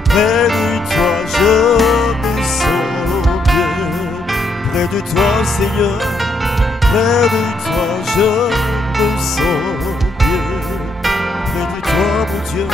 Près de toi, je me sens bien. Près de toi, Seigneur, près de toi, je me sens bien. Près de toi, mon Dieu.